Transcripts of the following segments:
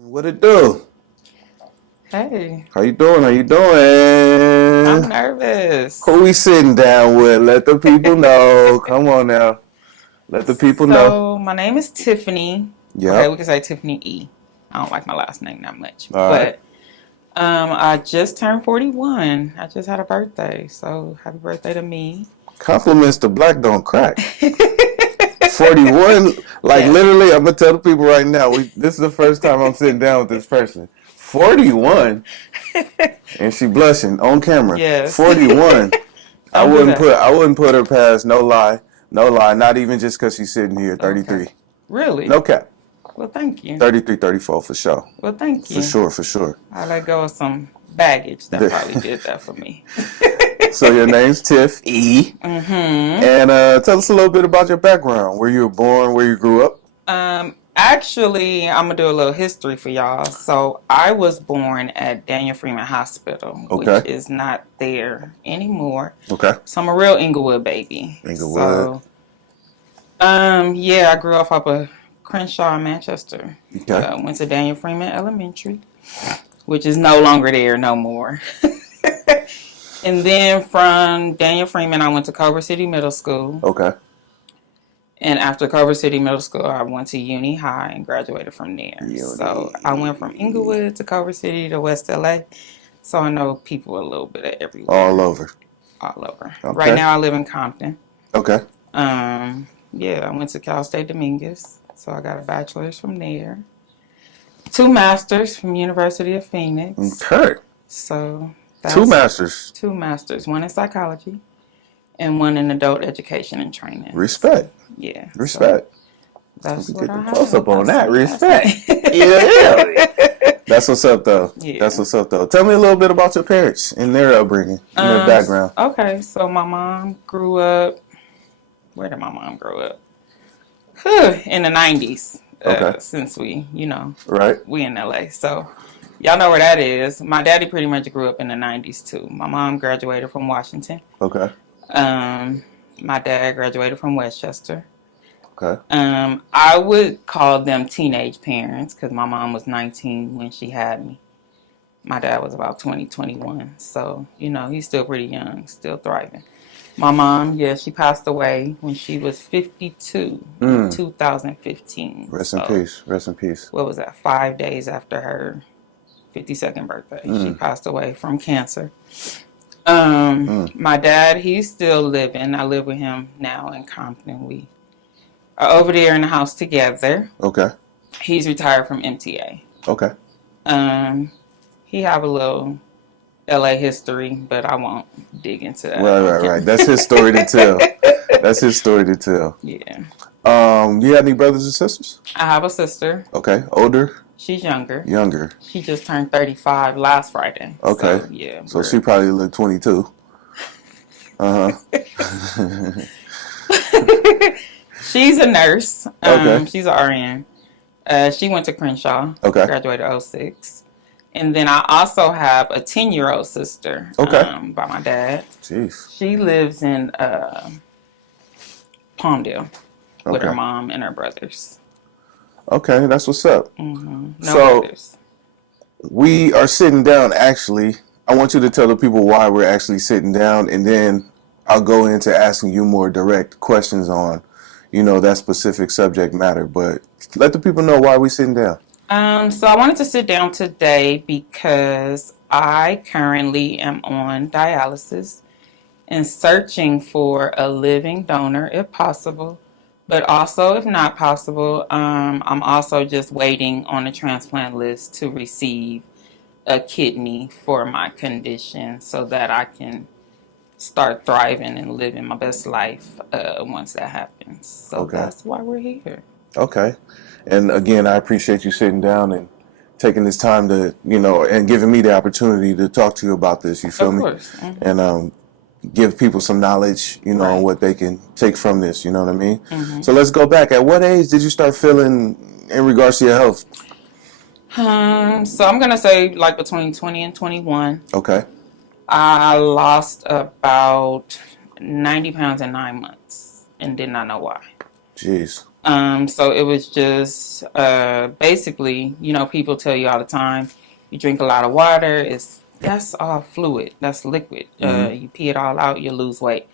What it do? Hey, How you doing? How you doing? I'm nervous. Who we sitting down with? Let the people know. Come on now. Let the people know. So, my name is Tiffany. Okay, Yep. we can say Tiffany E. I don't like my last name that much. All right. But I just turned 41. I just had a birthday. So, happy birthday to me. Compliments to Black Don't Crack. 41. Like Yes. literally, I'm gonna tell the people right now. This is the first time I'm sitting down with this person. 41, and she blushing on camera. Yes. 41. I Don't do wouldn't that. put her past. No lie. No lie. Not even just because she's sitting here. 33. Okay. Really? No cap. Well, thank you. 33, 34 for sure. Well, thank you. For sure. I let go of some baggage that probably did that for me. So your name's Tiff E. Mm-hmm. And tell us a little bit about your background, where you were born, where you grew up. Actually, I'm gonna do a little history for y'all. So I was born at Daniel Freeman Hospital, Okay. which is not there anymore. Okay. So I'm a real Inglewood baby. Inglewood. So, yeah, I grew up of Crenshaw in Manchester. Okay. Went to Daniel Freeman Elementary, which is no longer there no more. And then from Daniel Freeman, I went to Culver City Middle School. Okay. And after Culver City Middle School, I went to Uni High and graduated from there. So I went from Inglewood to Culver City to West LA. So I know people a little bit of everywhere. All over. All over. Okay. Right now I live in Compton. Okay. Yeah, I went to Cal State Dominguez. So I got a bachelor's from there. 2 masters from University of Phoenix. Okay. So that's 2 masters. 2 masters. One in psychology and one in adult education and training. Respect. Yeah. Respect. So that's what I have. Close up on that. Respect. Yeah. That's what's up, though. Yeah. That's what's up, though. Tell me a little bit about your parents and their upbringing, and their background. Okay, so my mom grew up. Where did my mom grow up? In the 90s. Okay. Since we Right. we in LA. So y'all know where that is. My daddy pretty much grew up in the 90s too. My mom graduated from Washington. Okay. My dad graduated from Westchester. Okay. I would call them teenage parents because my mom was 19 when she had me. My dad was about 20, 21. So, he's still pretty young, still thriving. My mom, she passed away when she was 52 in 2015. Rest in peace. Rest in peace. What was that? 5 days after her 52nd birthday. She passed away from cancer. My dad, he's still living. I live with him now in Compton. We are over there in the house together. Okay. He's retired from MTA. Okay. He have a little LA history, but I won't dig into that. Right. That's his story to tell. That's his story to tell. Yeah. You have any brothers and sisters? I have a sister. Okay. Older? She's younger. Younger. She just turned 35 last Friday. Okay. So, yeah. So she probably looked 22. She's a nurse. Okay. She's an RN. She went to Crenshaw. Okay. Graduated 06. And then I also have a 10-year-old sister. Okay. By my dad. Jeez. She lives in Palmdale with her Okay. mom and her brothers. Okay, that's what's up. No So- brothers. We are sitting down, actually. I want you to tell the people why we're actually sitting down, and then I'll go into asking you more direct questions on, that specific subject matter. But let the people know why we're sitting down. So I wanted to sit down today because I currently am on dialysis and searching for a living donor if possible. But also, if not possible, I'm also just waiting on the transplant list to receive a kidney for my condition so that I can start thriving and living my best life once that happens. So Okay. That's why we're here. Okay. And again, I appreciate you sitting down and taking this time to, and giving me the opportunity to talk to you about this. You feel Of me? course. Mhm. And give people some knowledge, on Right. what they can take from this. You know what I mean? Mhm. So let's go back. At what age did you start feeling in regards to your health? So I'm going to say like between 20 and 21. Okay. I lost about 90 pounds in 9 months and did not know why. Jeez. So it was just basically, people tell you all the time, you drink a lot of water, that's all fluid, that's liquid. You pee it all out, you lose weight.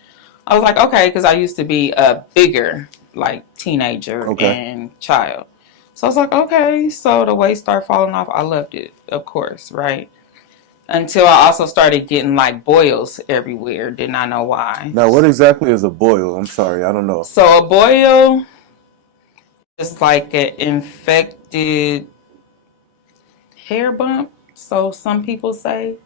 I was like, okay, because I used to be a bigger, like, teenager Okay. and child. So I was like, okay, so the weight started falling off. I loved it, of course, right? Until I also started getting, like, boils everywhere. Did not know why. Now, what exactly is a boil? I'm sorry, I don't know. So a boil is like an infected hair bump, so some people say.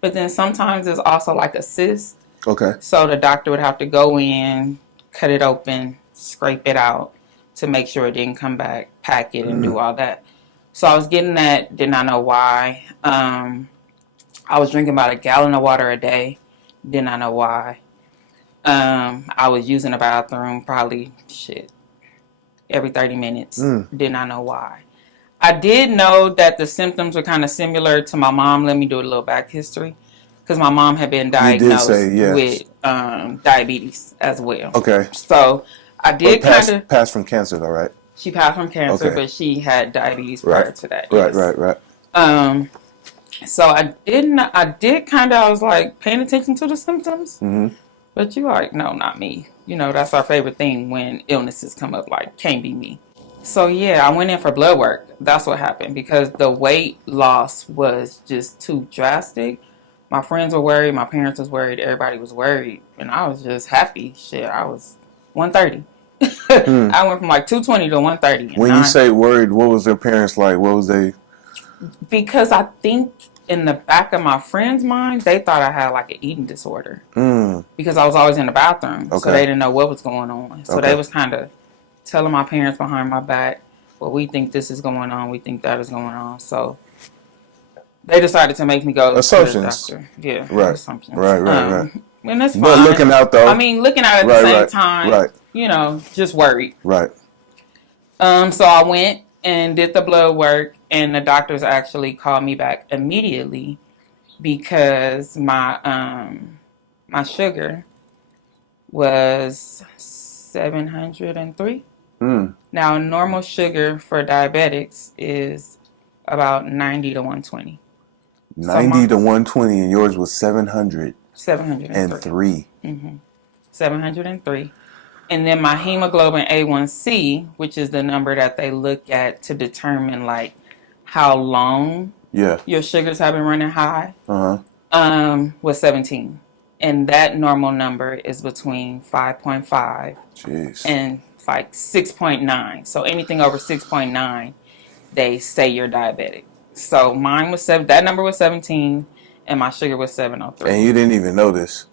But then sometimes it's also like a cyst. Okay. So the doctor would have to go in, cut it open, scrape it out to make sure it didn't come back, pack it, and do all that. So I was getting that, did not know why. I was drinking about a gallon of water a day, did not know why. I was using the bathroom probably, every 30 minutes, did not know why. I did know that the symptoms were kind of similar to my mom. Let me do a little back history. Because my mom had been You did diagnosed say yes. with diabetes as well. Okay. So I did passed from cancer, though, right? She passed from cancer, Okay. but she had diabetes prior to that. Right, Yes. right. So I was like paying attention to the symptoms. But you like, no, not me. That's our favorite thing when illnesses come up, like, can't be me. So yeah, I went in for blood work. That's what happened because the weight loss was just too drastic. My friends were worried, my parents was worried, everybody was worried, and I was just happy. I was 130. I went from like 220 to 130. When you say worried, what was their parents like? What was they? Because I think in the back of my friends' mind, they thought I had like an eating disorder. Because I was always in the bathroom, so they didn't know what was going on. So they was kind of telling my parents behind my back, well, we think this is going on, we think that is going on. So they decided to make me go Assumptions. to the doctor. Yeah, Right. assumptions. Right. And that's fine. But looking out, though. I mean, looking out at the same time, just worried. Right. So I went and did the blood work, and the doctors actually called me back immediately because my sugar was 703. Now, normal sugar for diabetics is about 90 to 120. 90 to 120, and yours was 700. 703. 703. And then my hemoglobin A1C, which is the number that they look at to determine like how long your sugars have been running high, was 17. And that normal number is between 5.5 and like 6.9. So anything over 6.9, they say you're diabetic. So mine was that number was 17, and my sugar was 703. And you didn't even know this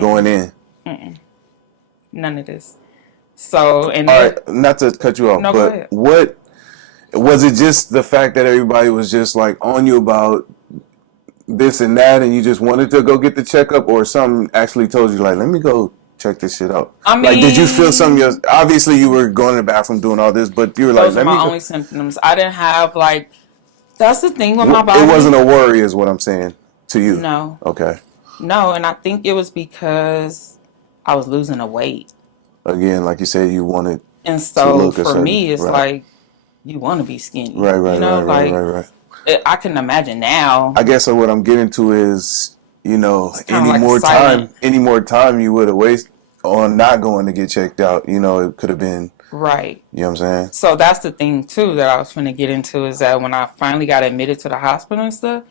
going in. None of this. So, and all right, not to cut you off, but what was it? Just the fact that everybody was just like on you about this and that, and you just wanted to go get the checkup, or something actually told you like, let me go check this shit out? I mean, like, did you feel something? Obviously, you were going to the bathroom doing all this, but you were like, those are my only symptoms. I didn't have like. That's the thing with my body. It wasn't a worry, is what I'm saying to you. No. Okay. No, and I think it was because I was losing a weight. Again, like you said, you wanted. And so for me, it's like you want to be skinny. Right. I can imagine now. I guess what I'm getting to is, any like more time you would have wasted on not going to get checked out. It could have been. Right. You know what I'm saying? So that's the thing, too, that I was going to get into is that when I finally got admitted to the hospital and stuff,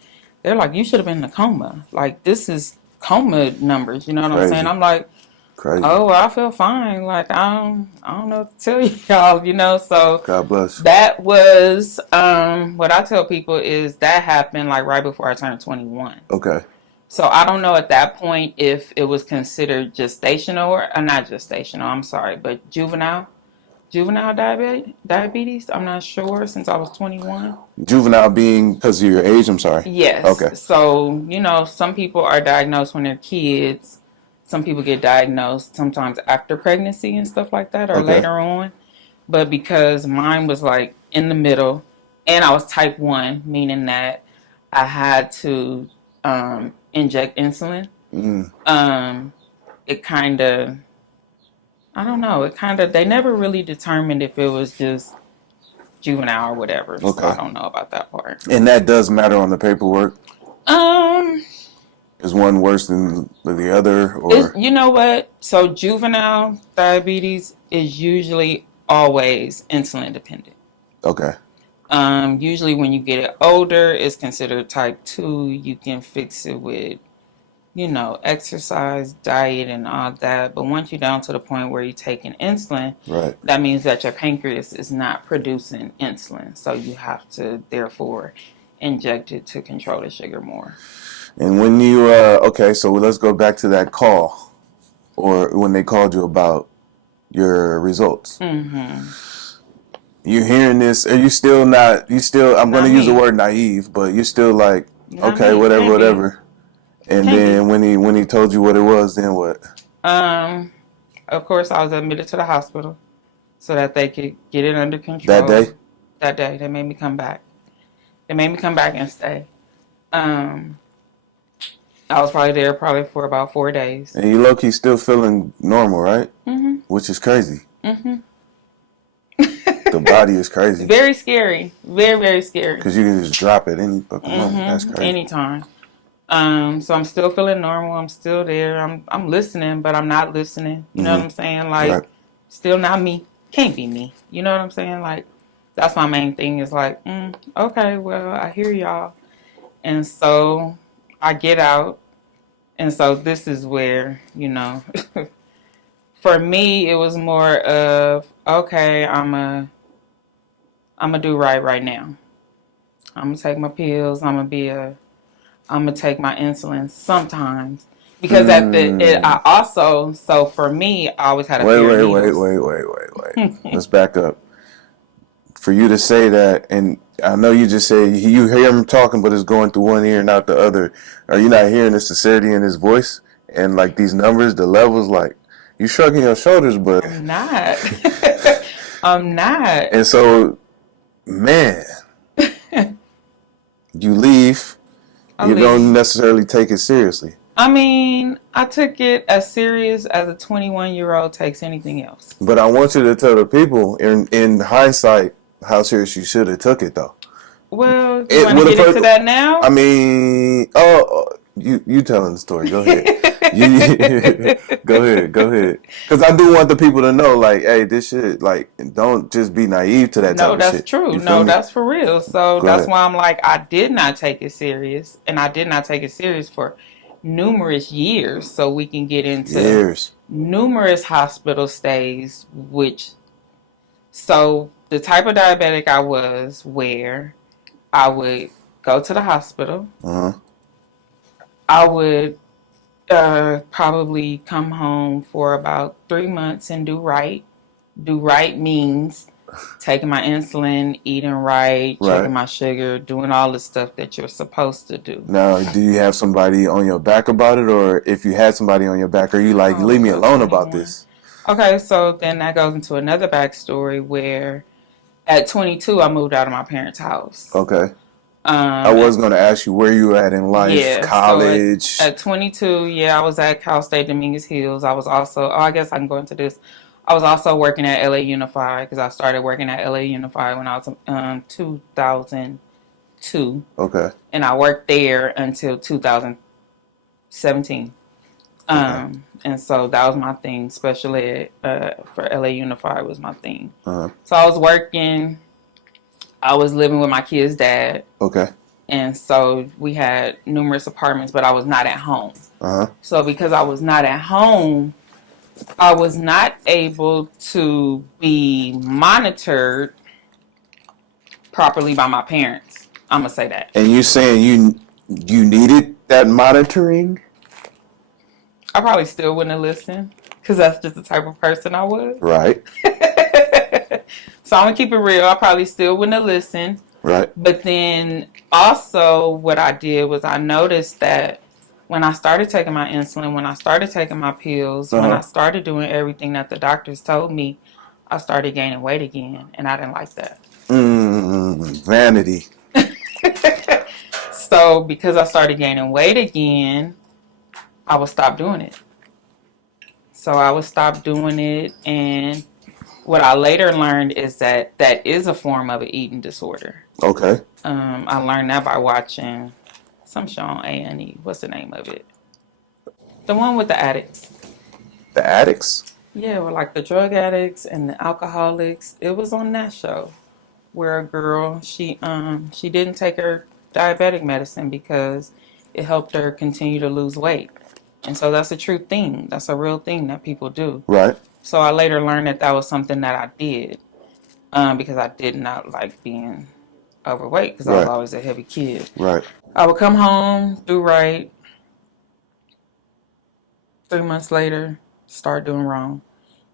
they're like, you should have been in a coma. Like, this is coma numbers. You know what I'm saying? I'm like, crazy. Oh, well, I feel fine. Like, I don't know what to tell y'all, So God bless. That was, what I tell people is that happened, like, right before I turned 21. Okay. So I don't know at that point if it was considered gestational or not gestational, I'm sorry, but juvenile diabetes. I'm not sure since I was 21. Juvenile being because of your age, I'm sorry. Yes. Okay. So, some people are diagnosed when they're kids. Some people get diagnosed sometimes after pregnancy and stuff like that or later on. But because mine was like in the middle and I was type 1, meaning that I had to inject insulin, it kind of I don't know. They never really determined if it was just juvenile or whatever. So Okay. I don't know about that part. And that does matter on the paperwork? Um, Is one worse than the other, or? you know what? So juvenile diabetes is usually always insulin dependent. Okay. Usually when you get it older, it's considered type 2. You can fix it with, exercise, diet, and all that. But once you're down to the point where you're taking insulin, Right. that means that your pancreas is not producing insulin. So you have to, therefore, inject it to control the sugar more. And when you, okay, so let's go back to that call, or when they called you about your results. Mm-hmm. You hearing this? Are you still not? I'm going to use the word naive, but you're still like, okay, whatever. And then when he told you what it was, then what? Of course, I was admitted to the hospital so that they could get it under control. That day, they made me come back. They made me come back and stay. I was probably there for about 4 days. And you low-key still feeling normal, right? Mm-hmm. Which is crazy. Mm-hmm. The body is crazy. Very scary. Very, very scary. Because you can just drop it any fucking moment. That's crazy. Anytime. So I'm still feeling normal. I'm still there. I'm listening, but I'm not listening. You know what I'm saying? Like, Right. Still not me. Can't be me. You know what I'm saying? Like, that's my main thing is like, okay, well, I hear y'all. And so I get out. And so this is where, for me, it was more of, okay, I'm a do right now. I'm going to take my pills. I'm going to take my insulin sometimes. Because so for me, I always had a fear of needles. Wait. Let's back up. For you to say that, and I know you just say you hear him talking, but it's going through one ear and out the other. Are you not hearing the sincerity in his voice? And like these numbers, the levels, like you shrugging your shoulders, but I'm not. I'm not. And so, man, you leave. You don't necessarily take it seriously. I mean, I took it as serious as a 21-year-old takes anything else. But I want you to tell the people, in hindsight, how serious you should have took it, though. Well, you want to get into that now? I mean, you telling the story. Go ahead. Go ahead. Because I do want the people to know, like, hey, this shit, like, don't just be naive to that type of shit. No, that's true. No, that's for real. So that's why I'm like, I did not take it serious. And I did not take it serious for numerous years. So we can get into numerous hospital stays, so the type of diabetic I was, where I would go to the hospital. Uh-huh. I would probably come home for about 3 months and do right. Do right means taking my insulin, eating right, checking my sugar, doing all the stuff that you're supposed to do. Now, do you have somebody on your back about it? Or if you had somebody on your back, are you like, leave me alone about this? Okay, so then that goes into another backstory where at 22, I moved out of my parents' house. Okay. I was going to ask you where you were at in life, college. So at 22, I was at Cal State Dominguez Hills. I was also, I guess I can go into this. I was also working at LA Unified because I started working at LA Unified when I was 2002. Okay. And I worked there until 2017. And so that was my thing. Special ed for LA Unified was my thing. Uh-huh. So I was working. I was living with my kid's dad. Okay. And so we had numerous apartments, but I was not at home. Uh-huh. So because I was not at home, I was not able to be monitored properly by my parents. I'm going to say that. And you saying you needed that monitoring? I probably still wouldn't have listened because that's just the type of person I was. Right. So I'm going to keep it real. I probably still wouldn't have listened. Right. But then also what I did was I noticed that when I started taking my insulin, when I started taking my pills, when I started doing everything that the doctors told me, I started gaining weight again. And I didn't like that. Vanity. So because I started gaining weight again, I would stop doing it. So I would stop doing it. And what I later learned is that that is a form of an eating disorder. Okay. I learned that by watching some show on A&E. What's the name of it? The one with the addicts. The addicts? Yeah, with like the drug addicts and the alcoholics. It was on that show where a girl, she didn't take her diabetic medicine because it helped her continue to lose weight. And so that's a true thing. That's a real thing that people do. Right. So I later learned that that was something that I did because I did not like being overweight because I was Right. always a heavy kid. Right. I would come home, do right. 3 months later, start doing wrong.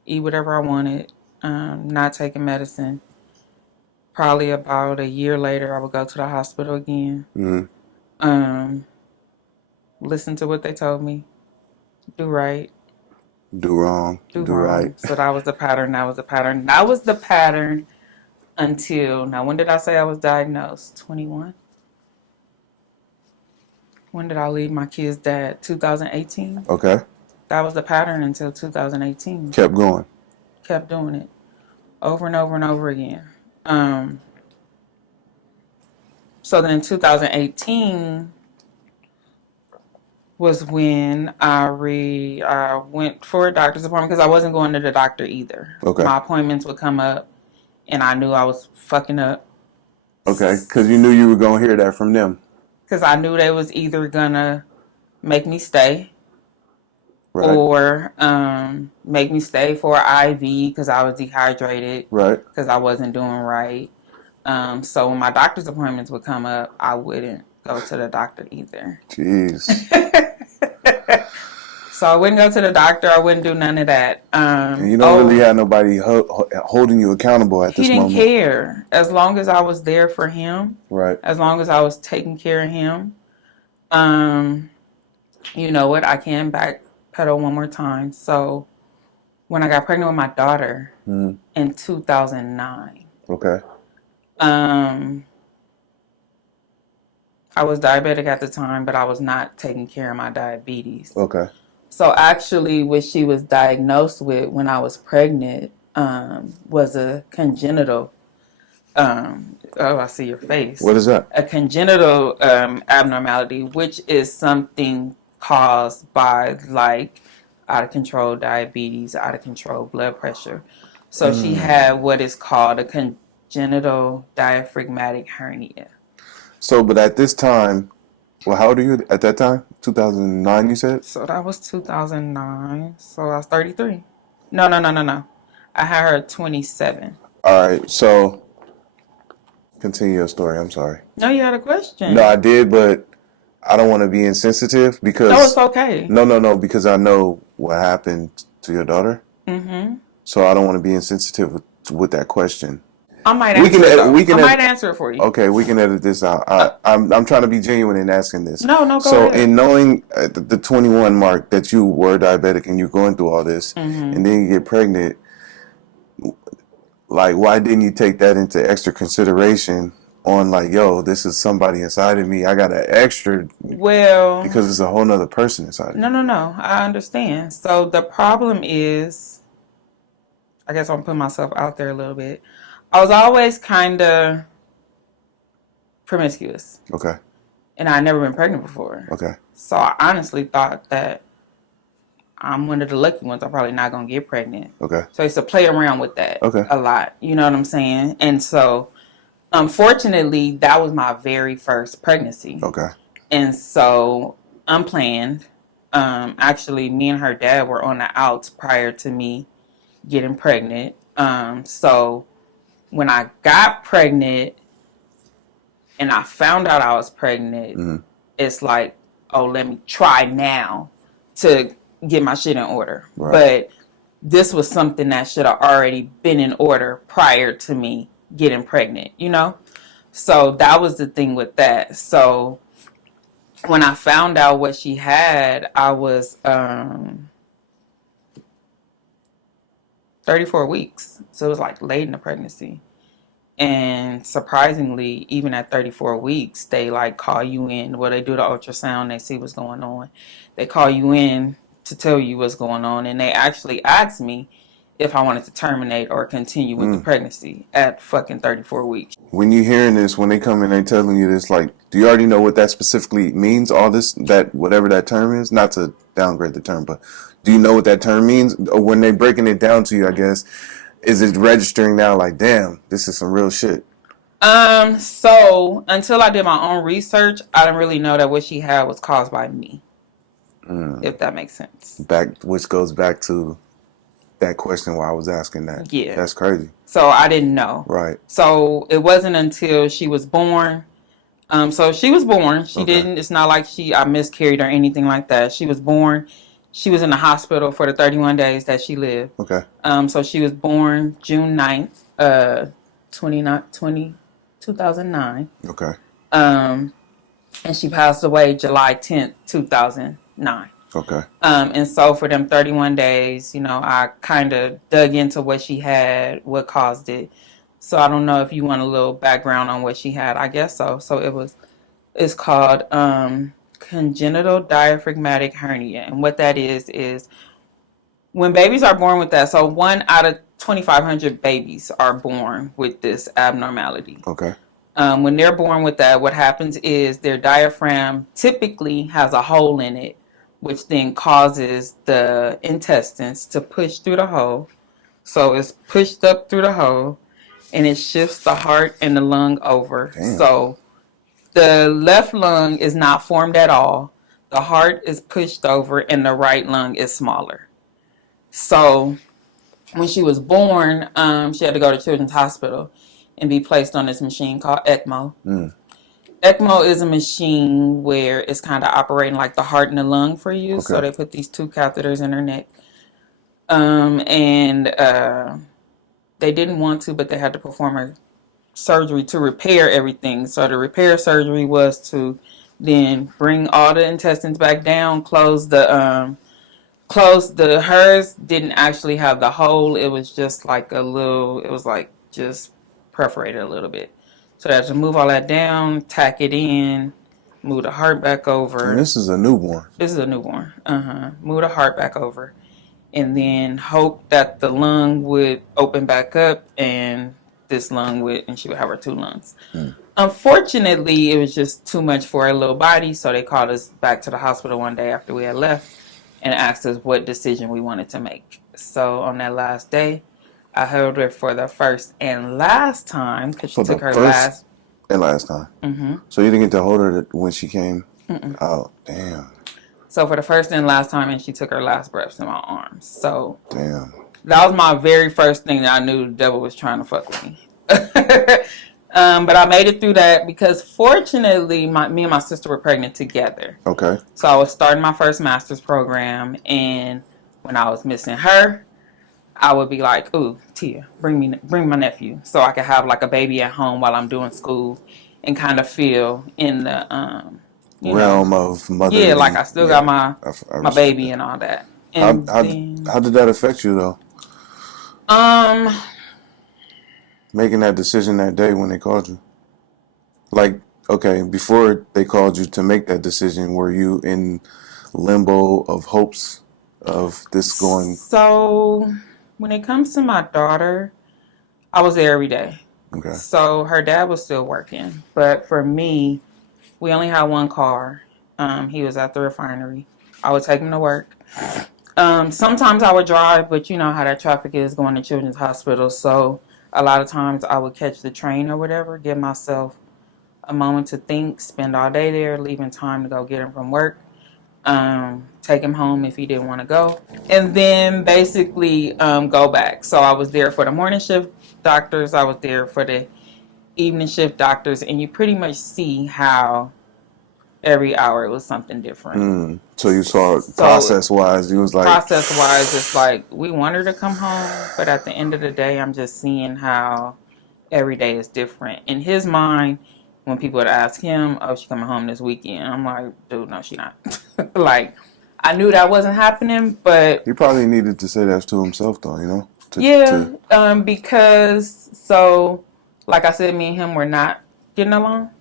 Eat whatever I wanted, not taking medicine. Probably about a year later, I would go to the hospital again. Mm. Listen to what they told me. Do right. Do wrong. Do Do wrong. right. So that was the pattern. That was the pattern. That was the pattern until, now when did I say I was diagnosed? 21? When did I leave my kid's dad? 2018? Okay. That was the pattern until 2018. Kept going. Kept doing it over and over and over again. So then in 2018 was when I went for a doctor's appointment because I wasn't going to the doctor either. Okay. My appointments would come up and I knew I was fucking up. Okay. Because you knew you were going to hear that from them. Because I knew they was either going to make me stay. Right. Or make me stay for an IV because I was dehydrated. Right. Because I wasn't doing right. So when my doctor's appointments would come up, I wouldn't go to the doctor either. Jeez. So I wouldn't go to the doctor. I wouldn't do none of that. And you don't really have nobody holding you accountable at this moment. He didn't care. As long as I was there for him. Right. As long as I was taking care of him. You know what? I can backpedal one more time. So when I got pregnant with my daughter in 2009. Okay. I was diabetic at the time, but I was not taking care of my diabetes. Okay. So actually, what she was diagnosed with when I was pregnant was a congenital. I see your face. What is that? A congenital abnormality, which is something caused by like out of control diabetes, out of control blood pressure. So she had what is called a congenital diaphragmatic hernia. So, but at this time, well, how old are you at that time? 2009, you said? So that was 2009. So I was 33. No. I had her at 27. All right. So, continue your story. I'm sorry. No, you had a question. No, I did, but I don't want to be insensitive because... No, it's okay. No, because I know what happened to your daughter. Mm-hmm. So I don't want to be insensitive with that question. I might answer it. I might answer it for you. Okay, we can edit this out. I'm trying to be genuine in asking this. No, go ahead. So in knowing the 21 mark that you were diabetic and you're going through all this, and then you get pregnant, like why didn't you take that into extra consideration on like, yo, this is somebody inside of me. I got an extra. Well, because it's a whole nother person inside of me. No. I understand. So the problem is, I guess I'm putting myself out there a little bit. I was always kind of promiscuous. Okay. And I'd never been pregnant before. Okay. So I honestly thought that I'm one of the lucky ones. I'm probably not going to get pregnant. Okay. So I used to play around with that a lot. You know what I'm saying? And so, unfortunately, that was my very first pregnancy. Okay. And so, unplanned. Actually, me and her dad were on the outs prior to me getting pregnant. So when I got pregnant and I found out I was pregnant, it's like, oh, let me try now to get my shit in order. Right. But this was something that should have already been in order prior to me getting pregnant, you know? So that was the thing with that. So when I found out what she had, I was 34 weeks. So it was like late in the pregnancy. And surprisingly, even at 34 weeks, they like call you in. Well, they do the ultrasound. They see what's going on. They call you in to tell you what's going on. And they actually asked me if I wanted to terminate or continue with the pregnancy at fucking 34 weeks. When you hearing this, when they come in, they telling you this, like, do you already know what that specifically means? All this, that whatever that term is, not to downgrade the term, but do you know what that term means? Or when they breaking it down to you, I guess, is it registering now? Like, damn, this is some real shit. So until I did my own research, I didn't really know that what she had was caused by me. If that makes sense. Which goes back to that question why I was asking that. Yeah. That's crazy. So I didn't know. Right. So it wasn't until she was born. So she was born. She didn't, it's not like I miscarried or anything like that. She was born. She was in the hospital for the 31 days that she lived. Okay. So she was born June 9th, 2009. Okay. And she passed away July 10th, 2009. Okay. And so for them 31 days, I kind of dug into what she had, what caused it. So I don't know if you want a little background on what she had. I guess so. So it's called congenital diaphragmatic hernia. And what that is when babies are born with that, so 1 out of 2,500 babies are born with this abnormality. Okay. When they're born with that, what happens is their diaphragm typically has a hole in it, which then causes the intestines to push through the hole. So it's pushed up through the hole, and it shifts the heart and the lung over. Damn. So the left lung is not formed at all. The heart is pushed over, and the right lung is smaller. So when she was born, she had to go to Children's Hospital and be placed on this machine called ECMO. ECMO is a machine where it's kind of operating like the heart and the lung for you. Okay. So they put these 2 catheters in her neck. They didn't want to, but they had to perform a surgery to repair everything. So the repair surgery was to then bring all the intestines back down, close the hers didn't actually have the hole. It was just like just perforated a little bit. So they had to move all that down, tack it in, move the heart back over. And this is a newborn. Move the heart back over. And then hope that the lung would open back up and and she would have her 2 lungs. Unfortunately, it was just too much for her little body. So they called us back to the hospital one day after we had left and asked us what decision we wanted to make. So on that last day, I held her for the first and last time because she took her last and last time. So you didn't get to hold her when she came? Oh, damn. So for the first and last time, and she took her last breaths in my arms. So damn. That was my very first thing that I knew the devil was trying to fuck with me. But I made it through that because fortunately, me and my sister were pregnant together. Okay. So I was starting my first master's program, and when I was missing her, I would be like, "Ooh, Tia, bring my nephew, so I could have like a baby at home while I'm doing school, and kind of feel in the realm of mother." Yeah, like I still got my baby and all that. And how did that affect you though? Making that decision that day when they called you. Like, okay, before they called you to make that decision, were you in limbo of hopes of this going? So when it comes to my daughter, I was there every day. Okay. So her dad was still working. But for me, we only had one car. He was at the refinery. I would take him to work. Sometimes I would drive, but you know how that traffic is going to Children's Hospital. So a lot of times I would catch the train or whatever, give myself a moment to think, spend all day there, leaving time to go get him from work, take him home if he didn't want to go, and then basically go back. So I was there for the morning shift doctors, I was there for the evening shift doctors, and you pretty much see how every hour it was something different. So you saw process-wise, you was like... Process-wise, it's like, we want her to come home, but at the end of the day, I'm just seeing how every day is different. In his mind, when people would ask him, oh, she coming home this weekend, I'm like, dude, no, she not. Like, I knew that wasn't happening, but... He probably needed to say that to himself, though, you know? Because, so, like I said, me and him were not getting along.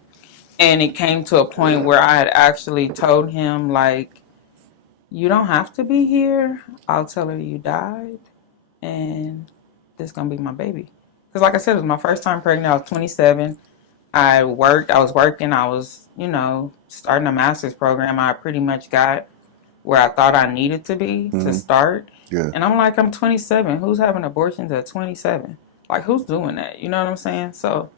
And it came to a point where I had actually told him, like, you don't have to be here. I'll tell her you died, and this is going to be my baby. Because like I said, it was my first time pregnant. I was 27. I was working, I was, starting a master's program. I pretty much got where I thought I needed to be to start. Yeah. And I'm like, I'm 27. Who's having abortions at 27? Like, who's doing that? You know what I'm saying? So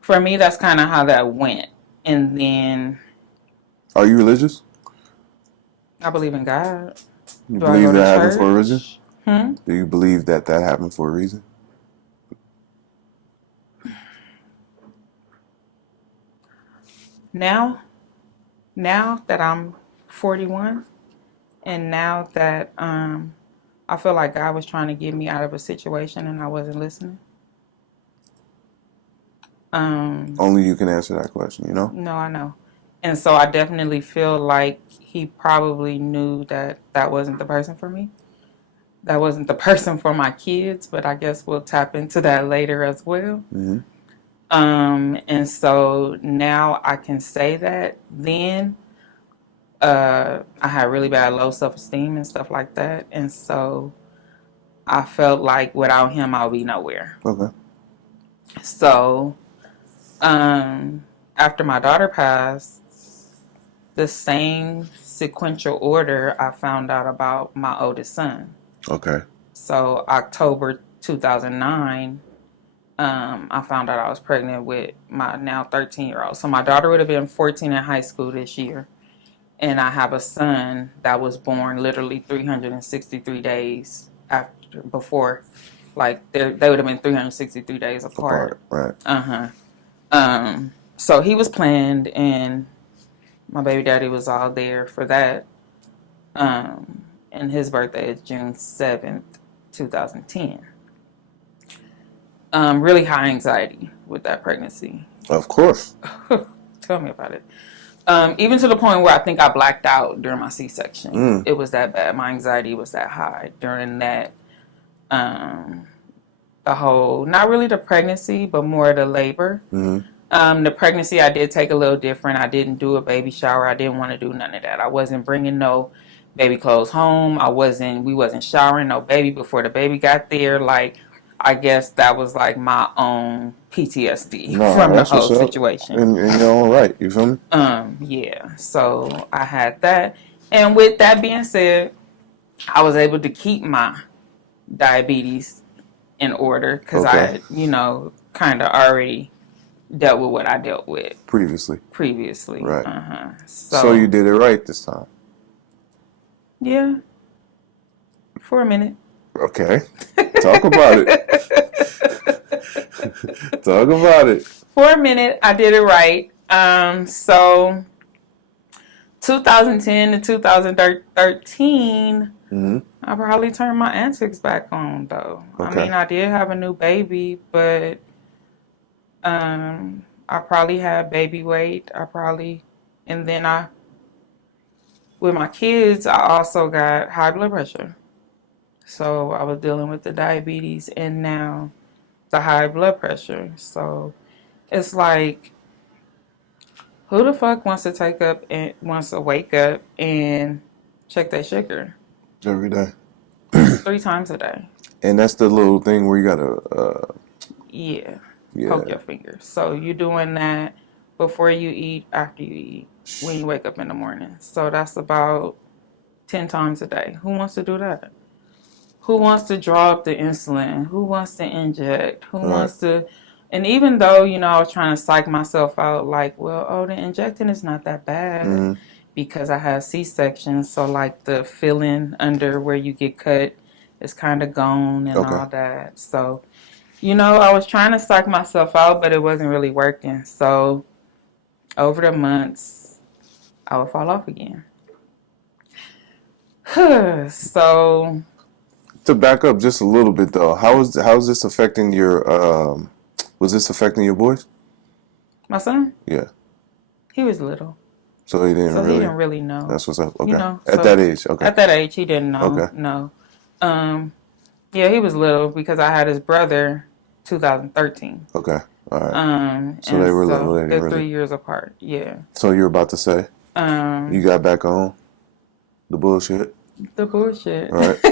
for me, that's kind of how that went. And then Are you religious? I believe in God. You Do I believe go to that happened for a reason? church? Do you believe that happened for a reason? Now that I'm 41, and now that I feel like God was trying to get me out of a situation and I wasn't listening. Only you can answer that question, you know? No, I know. And so I definitely feel like he probably knew that that wasn't the person for me. That wasn't the person for my kids, but I guess we'll tap into that later as well. Mm-hmm. And so now I can say that then I had really bad low self-esteem and stuff like that. And so I felt like without him, I'll be nowhere. Okay. So after my daughter passed, the same sequential order, I found out about my oldest son. Okay. So October 2009, I found out I was pregnant with my now 13-year-old. So my daughter would have been 14 in high school this year. And I have a son that was born literally 363 days before. Like, they would have been 363 days apart. Right. So he was planned, and my baby daddy was all there for that. And his birthday is June 7th, 2010. Really high anxiety with that pregnancy. Of course. Tell me about it. Even to the point where I think I blacked out during my C-section. It was that bad. My anxiety was that high during that. The whole, not really the pregnancy, but more the labor. The pregnancy I did take a little different. I didn't do a baby shower. I didn't want to do none of that. I wasn't bringing no baby clothes home. We wasn't showering no baby before the baby got there. Like, I guess that was like my own PTSD from the whole situation. And you're all right. You feel me? Yeah. So I had that. And with that being said, I was able to keep my diabetes in order because I, kind of already dealt with what I dealt with previously. Right. So you did it right this time. Yeah. For a minute. Okay. Talk about it. Talk about it. For a minute, I did it right. So 2010 to 2013, I probably turned my antics back on, though. Okay. I mean, I did have a new baby, but I probably had baby weight. And then with my kids, I also got high blood pressure. So I was dealing with the diabetes and now the high blood pressure. So it's like, who the fuck wants to wake up and check their sugar? Every day. 3 times a day. And that's the little thing where you gotta poke your finger. So you're doing that before you eat, after you eat, when you wake up in the morning. So that's about 10 times a day. Who wants to do that? Who wants to draw up the insulin? Who wants to inject? Who wants to... And even though, I was trying to psych myself out, like, the injecting is not that bad because I had C-section. So, like, the filling under where you get cut is kind of gone and all that. So, I was trying to psych myself out, but it wasn't really working. So, over the months, I would fall off again. So... To back up just a little bit, though, how is this affecting your... was this affecting your boys? My son? Yeah. He was little. So he didn't really know. That's what's up. Okay. At that age. Okay. At that age, he didn't know. Okay. No. Yeah, he was little because I had his brother 2013. Okay. All right. So they were little. They're 3 years apart. Yeah. So you're about to say you got back on? The bullshit. The bullshit. All right.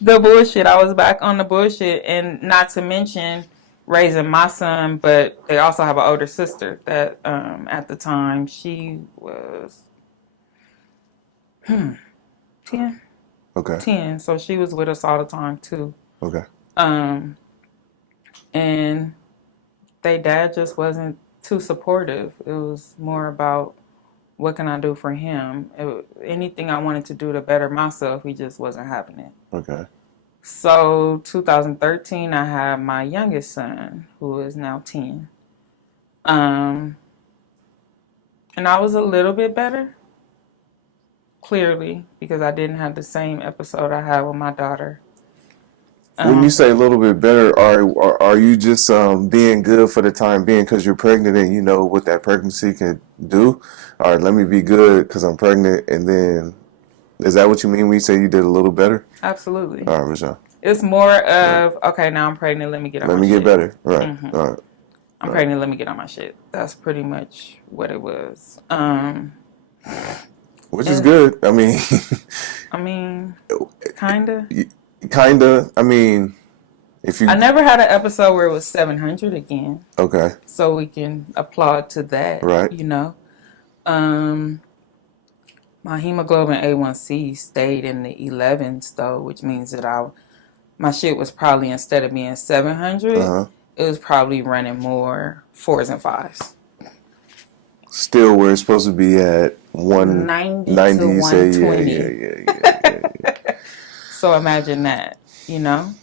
The bullshit. I was back on the bullshit, and not to mention raising my son, but they also have an older sister that at the time she was 10. Okay. 10. So she was with us all the time too. Okay. And they dad just wasn't too supportive. It was more about what can I do for him. Anything I wanted to do to better myself, he just wasn't having it. Okay. So 2013, I had my youngest son, who is now 10. And I was a little bit better, clearly, because I didn't have the same episode I had with my daughter. When you say a little bit better, are you just being good for the time being because you're pregnant and you know what that pregnancy can do? Or let me be good because I'm pregnant, and then is that what you mean when you say you did a little better? Absolutely. All right, Michelle. It's more of, okay, now I'm pregnant, let me get on my shit. Let me get better. Right. Mm-hmm. All right. I'm pregnant, let me get on my shit. That's pretty much what it was. Which is good. I mean, Kinda. Kinda. I mean, if you... I never had an episode where it was 700 again. Okay. So we can applaud to that. Right. You know. My hemoglobin A1C stayed in the 11s though, which means that my shit was probably, instead of being 700, it was probably running more 4s and 5s. Still where it's supposed to be at 190 to 120. Yeah. So imagine that, you know?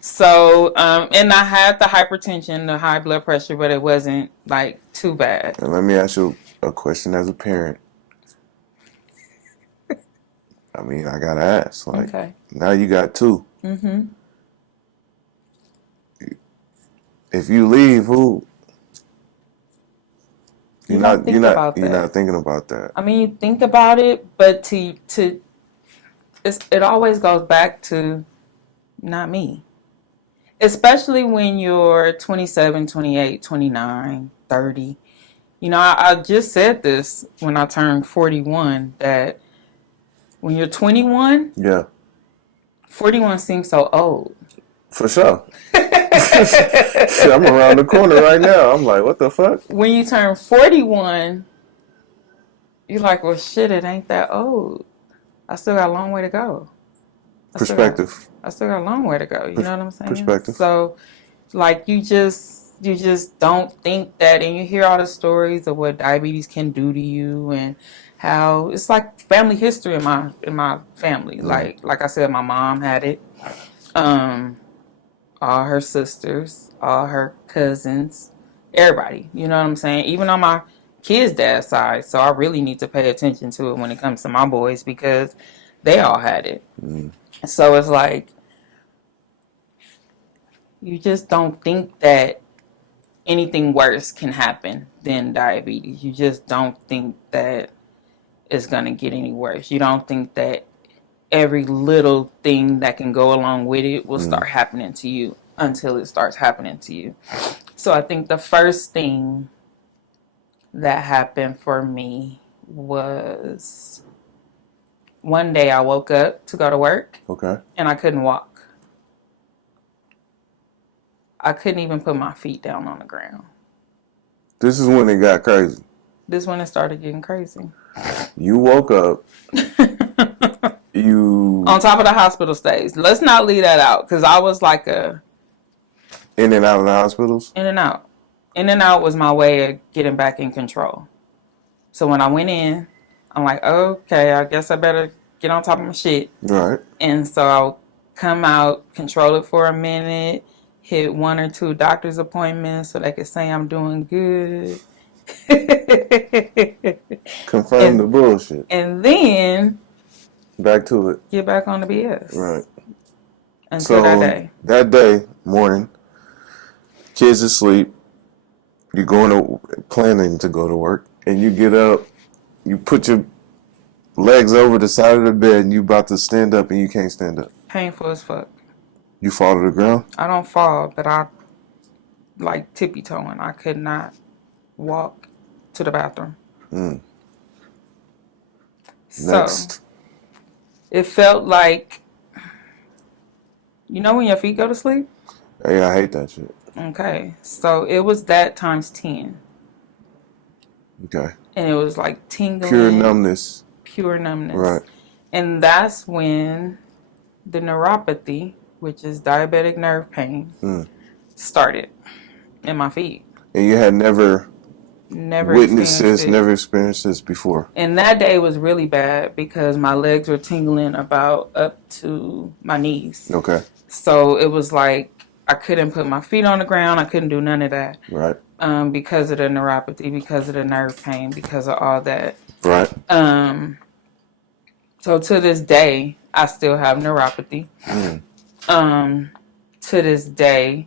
So, and I had the hypertension, the high blood pressure, but it wasn't like too bad. And let me ask you a question as a parent. I mean, I gotta ask. Like, okay. Now you got 2. Mm-hmm. If you leave, who? You're not thinking about that. I mean, you think about it, but it always goes back to not me. Especially when you're 27, 28, 29, 30. You know, I just said this when I turned 41, that when you're 21, 41 seems so old. For sure. Shit, I'm around the corner right now. I'm like, what the fuck? When you turn 41, you're like, well, shit, it ain't that old. I still got a long way to go. Perspective. I still got a long way to go. You know what I'm saying? Perspective. So, like, you just don't think that, and you hear all the stories of what diabetes can do to you, and how it's like family history in my family. Mm. Like I said, my mom had it. All her sisters, all her cousins, everybody. You know what I'm saying? Even on my kids' dad's side. So I really need to pay attention to it when it comes to my boys, because they all had it. Mm. So it's like, you just don't think that anything worse can happen than diabetes. You just don't think that it's going to get any worse. You don't think that every little thing that can go along with it will start happening to you until it starts happening to you. So I think the first thing that happened for me was one day I woke up to go to work. Okay. And I couldn't walk. I couldn't even put my feet down on the ground. This is when it got crazy. This is when it started getting crazy. You woke up. You... On top of the hospital stays. Let's not leave that out, because I was like in and out of the hospitals? In and out. In and out was my way of getting back in control. So when I went in, I'm like, okay, I guess I better get on top of my shit. Right. And so I'll come out, control it for a minute, hit 1 or 2 doctor's appointments so they could say I'm doing good. Confirm the bullshit. And then... back to it. Get back on the BS. Right. Until that day. That day, morning, kids asleep, you're planning to go to work, and you get up, you put your legs over the side of the bed, and you about to stand up, and you can't stand up. Painful as fuck. You fall to the ground? I don't fall, but I like tippy-toeing. I could not walk to the bathroom. Mm. So it felt like, you know when your feet go to sleep? Yeah, I hate that shit. Okay. So it was that times 10. Okay. And it was like tingling. Pure numbness. Pure numbness. Right. And that's when the neuropathy, which is diabetic nerve pain, started in my feet. And you had never witnessed this, it. never experienced this before. And that day was really bad because my legs were tingling about up to my knees. Okay. So it was like I couldn't put my feet on the ground. I couldn't do none of that. Right. Because of the neuropathy, because of the nerve pain, because of all that. Right. So to this day, I still have neuropathy. To this day,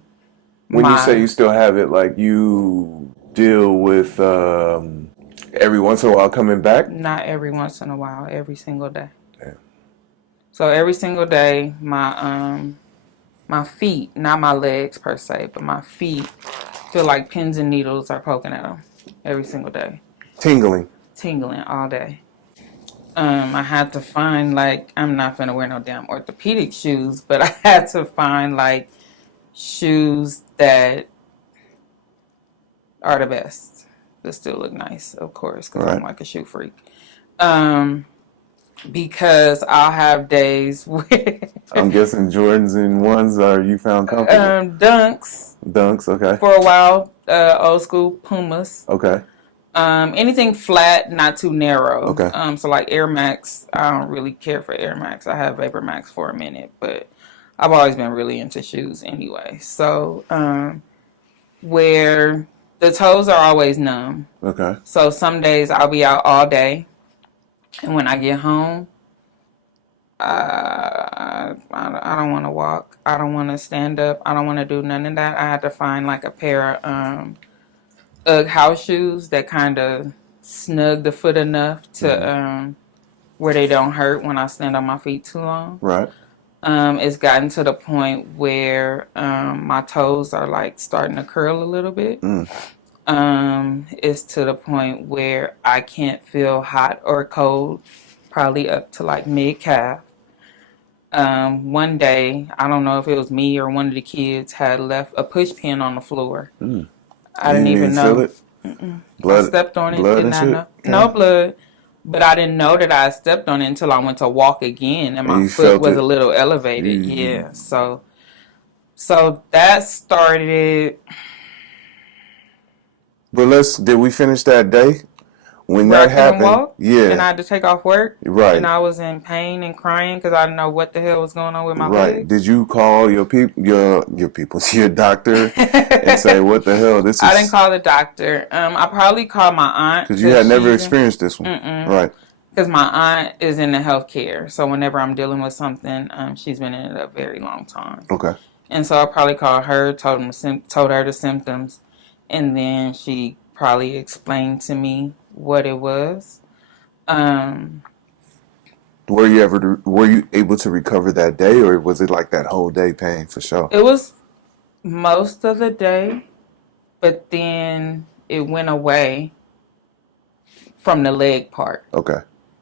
when you say you still have it, like you deal with every once in a while coming back? Not every once in a while, every single day. Damn. So every single day, my feet, not my legs per se, but my feet feel like pins and needles are poking at them every single day. Tingling all day. I had to find, like, I'm not gonna wear no damn orthopedic shoes, but I had to find like shoes that are the best, that still look nice, of course, because I'm like a shoe freak. Because I'll have days where I'm guessing Jordans and ones are you found comfortable. Dunks, okay. For a while, old school Pumas. Okay. Anything flat, not too narrow. Okay. So like Air Max, I don't really care for Air Max. I have Vapor Max for a minute, but I've always been really into shoes anyway. So where the toes are always numb. Okay. So some days I'll be out all day, and when I get home, I don't want to walk. I don't want to stand up. I don't want to do none of that. I had to find like a pair of Ugg house shoes that kind of snug the foot enough to where they don't hurt when I stand on my feet too long. Right. It's gotten to the point where my toes are like starting to curl a little bit. It's to the point where I can't feel hot or cold, probably up to like mid-calf. One day, I don't know if it was me or one of the kids had left a push pin on the floor. I didn't even know. Feel it? Blood, I stepped on it. Blood Did and not shit? know. No blood. But I didn't know that I stepped on it until I went to walk again, and my foot was a little elevated. Yeah. So that started. But did we finish that day? When that happened, walk, yeah. And I had to take off work. Right. And I was in pain and crying because I didn't know what the hell was going on with my legs. Did you call your doctor and say, what the hell? I didn't call the doctor. I probably called my aunt. Because you had never experienced this one. Right. Because my aunt is in the healthcare. So whenever I'm dealing with something, she's been in it a very long time. Okay. And so I probably called her, told her the symptoms. And then she probably explained to me what it was. Were you able to recover that day, or was it like that whole day pain for sure? It was most of the day, but then it went away from the leg part. Okay.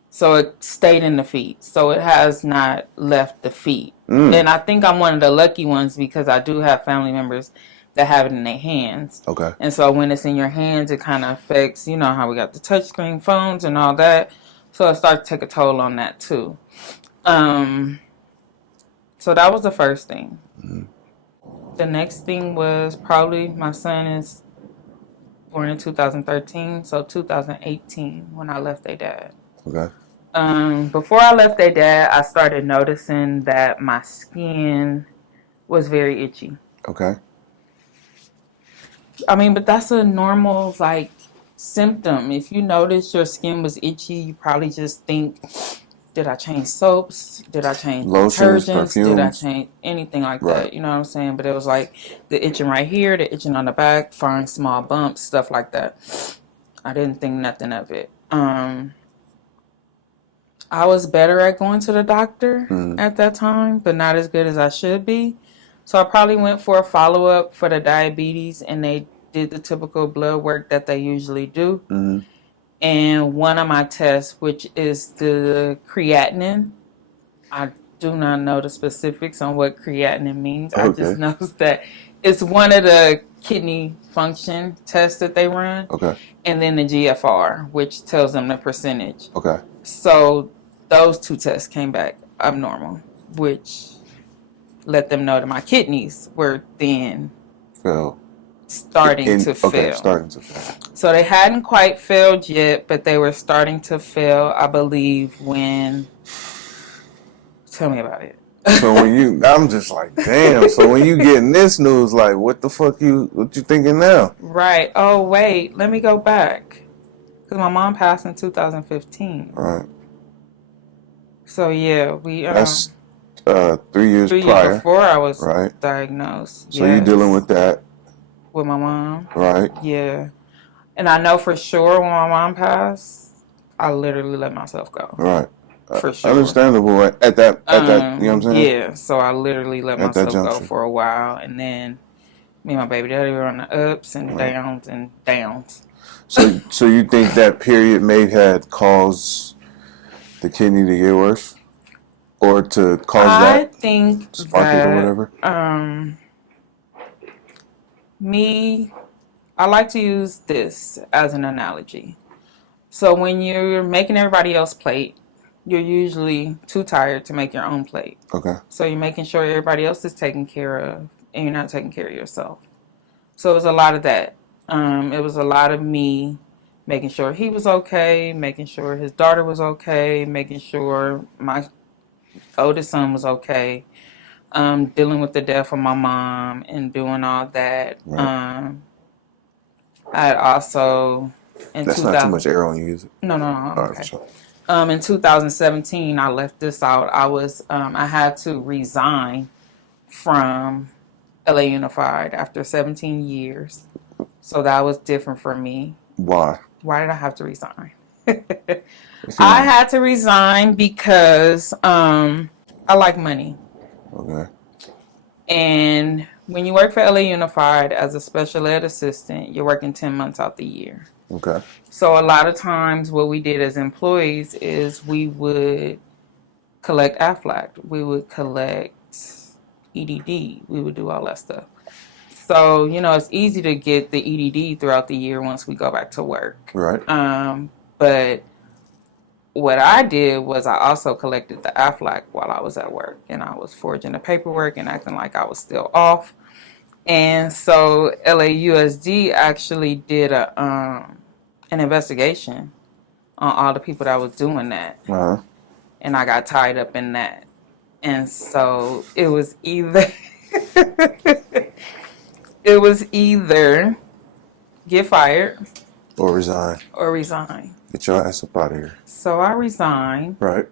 So it stayed in the feet. So it has not left the feet. And I think I'm one of the lucky ones because I do have family members that have it in their hands. Okay. And so when it's in your hands, it kind of affects, you know, how we got the touchscreen phones and all that. So it starts to take a toll on that too. So that was the first thing. The next thing was probably my son is born in 2013, so 2018 when I left their dad. Okay. Before I left their dad, I started noticing that my skin was very itchy. Okay. I mean, but that's a normal, like, symptom. If you notice your skin was itchy, you probably just think, did I change soaps? Did I change lotions, detergents? perfumes? Did I change anything like that? You know what I'm saying? But it was like the itching right here, the itching on the back, fine small bumps, stuff like that. I didn't think nothing of it. I was better at going to the doctor at that time, but not as good as I should be. So I probably went for a follow-up for the diabetes, and they did the typical blood work that they usually do. And one of my tests, which is the creatinine, I do not know the specifics on what creatinine means. I just Okay. know that it's one of the kidney function tests that they run. Okay. And then the GFR, which tells them the percentage. Okay. So those two tests came back abnormal, which let them know that my kidneys were then Fail. starting to Okay, fail. starting to fail. So they hadn't quite failed yet, but they were starting to fail, I believe, when... Tell me about it. So I'm just like, damn. So when you getting this news, like, what you thinking now? Right. Oh, wait. Let me go back. Because my mom passed in 2015. All right. So, yeah, That's 3 years 3 years prior. before I was right. diagnosed. So you're dealing with that. With my mom. Right. Yeah. And I know for sure when my mom passed, I literally let myself go. Right. For sure. Understandable at that, you know what I'm saying? Yeah, so I literally let myself go for a while, and then me and my baby daddy were on the ups and downs and downs. So you think that period may have caused the kidney to get worse? Or to cause I think spark it or whatever? I like to use this as an analogy. So when you're making everybody else's plate, you're usually too tired to make your own plate. Okay. So you're making sure everybody else is taken care of, and you're not taking care of yourself. So it was a lot of that. It was a lot of me making sure he was okay, making sure his daughter was okay, making sure my oldest son was okay, dealing with the death of my mom and doing all that. Right. I had also... That's not too much air on you, is it? No, Okay. okay. Sure. In 2017, I left this out. I had to resign from LA Unified after 17 years. So that was different for me. Why? Why did I have to resign? I had to resign because I like money. Okay. And when you work for LA Unified as a special ed assistant, you're working 10 months out the year. Okay. So a lot of times what we did as employees is we would collect AFLAC. We would collect EDD. We would do all that stuff. So, it's easy to get the EDD throughout the year once we go back to work. Right. But what I did was I also collected the AFLAC while I was at work. And I was forging the paperwork and acting like I was still off. And so LAUSD actually did an investigation on all the people that was doing that. Uh-huh. And I got tied up in that. And so it was either get fired or resign. Get your ass up out of here. So I resigned. Right.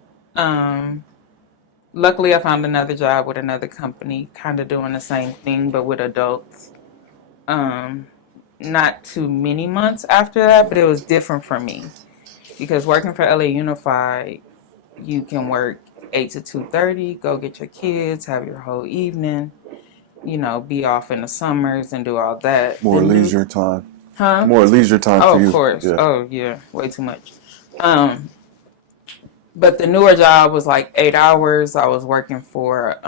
Luckily I found another job with another company kind of doing the same thing but with adults. Not too many months after that, but it was different for me because working for LA Unified, you can work 8 to 2:30, go get your kids, have your whole evening, be off in the summers and do all that. More leisure time. Huh? More leisure time for you. Oh, of course. Yeah. Oh, yeah. Way too much. But the newer job was like 8 hours. I was working for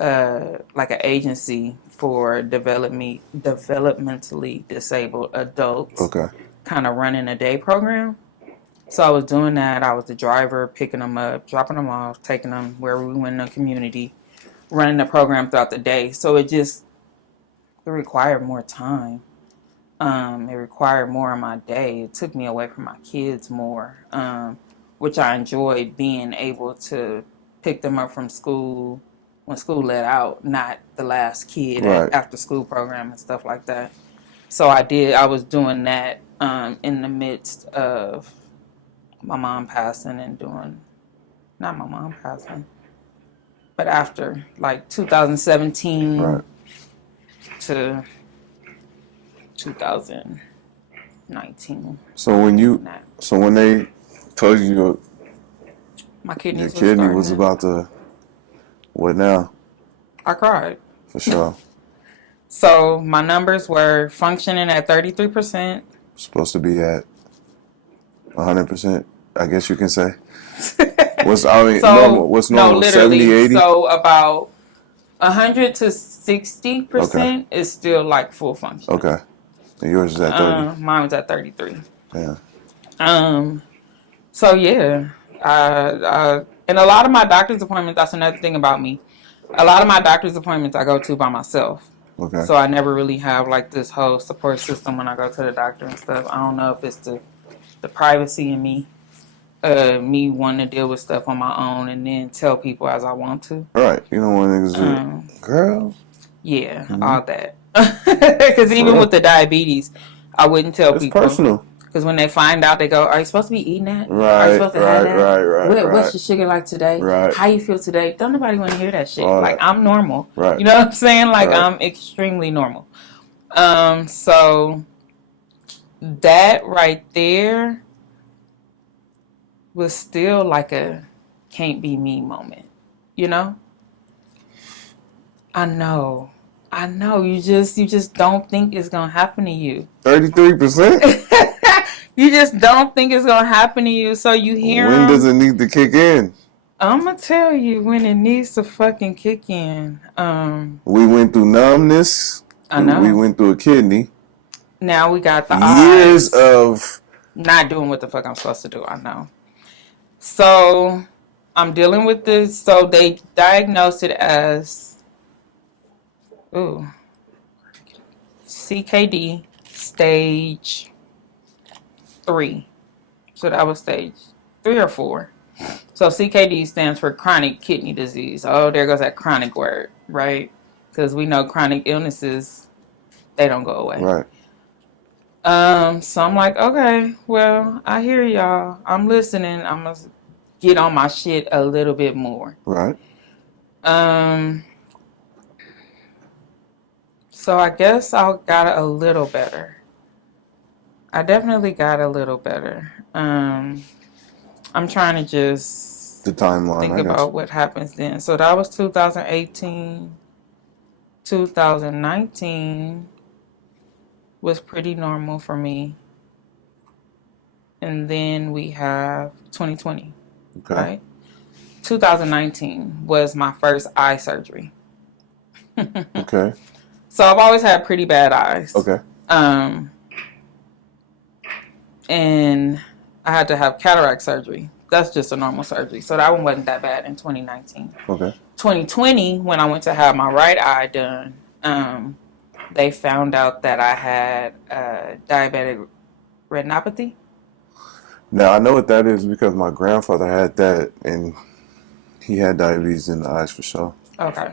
like an agency for developmentally disabled adults. Okay. Kind of running a day program. So I was doing that. I was the driver, picking them up, dropping them off, taking them wherever we went in the community, running the program throughout the day. So it required more time. It required more of my day. It took me away from my kids more, which I enjoyed, being able to pick them up from school when school let out, not the last kid at after school program and stuff like that. So I was doing that in the midst of my mom passing and not my mom passing, but after like 2017 to 2019. So when they told you your kidney was about to, what now? I cried. For sure. So my numbers were functioning at 33%. Supposed to be at 100%, I guess you can say. What's normal? What's normal? No, 70, literally. 80? So about 100 to 60% Okay. is still like full function. Okay. And yours is at 30. Mine was at 33. Yeah. So yeah, and a lot of my doctor's appointments. That's another thing about me. A lot of my doctor's appointments I go to by myself. Okay. So I never really have like this whole support system when I go to the doctor and stuff. I don't know if it's the privacy in me, me wanting to deal with stuff on my own and then tell people as I want to. Right. You don't want niggas to, girl. Yeah, all that. Because even with the diabetes, I wouldn't tell people. It's personal. Because when they find out, they go, "Are you supposed to be eating that? Right. Are you supposed to have that? Right. What's your sugar like today? Right. How you feel today?" Don't nobody want to hear that shit. All like that. I'm normal. Right. You know what I'm saying? Like Right. I'm extremely normal. So that right there was still like a can't be me moment. You know? I know. You just don't think it's gonna happen to you. 33%? You just don't think it's gonna happen to you. So you hear When does it need to kick in? I'm gonna tell you when it needs to fucking kick in. We went through numbness. I know. We went through a kidney. Now we got the years eyes. of Not doing what the fuck I'm supposed to do. I know. So I'm dealing with this. So they diagnosed it as CKD stage 3. So that was stage 3 or 4. So CKD stands for chronic kidney disease. Oh, there goes that chronic word, right? Because we know chronic illnesses, they don't go away. right. So I'm like, okay, well, I hear y'all. I'm listening. I'm gonna get on my shit a little bit more. Right. So I guess I got a little better. I definitely got a little better. I'm trying to just The timeline. think about what happens then. So that was 2018. 2019 was pretty normal for me. And then we have 2020. Okay. Right? 2019 was my first eye surgery. Okay. So I've always had pretty bad eyes. Okay. And I had to have cataract surgery. That's just a normal surgery. So that one wasn't that bad in 2019. Okay. 2020, when I went to have my right eye done, they found out that I had diabetic retinopathy. Now I know what that is because my grandfather had that, and he had diabetes in the eyes for sure. Okay.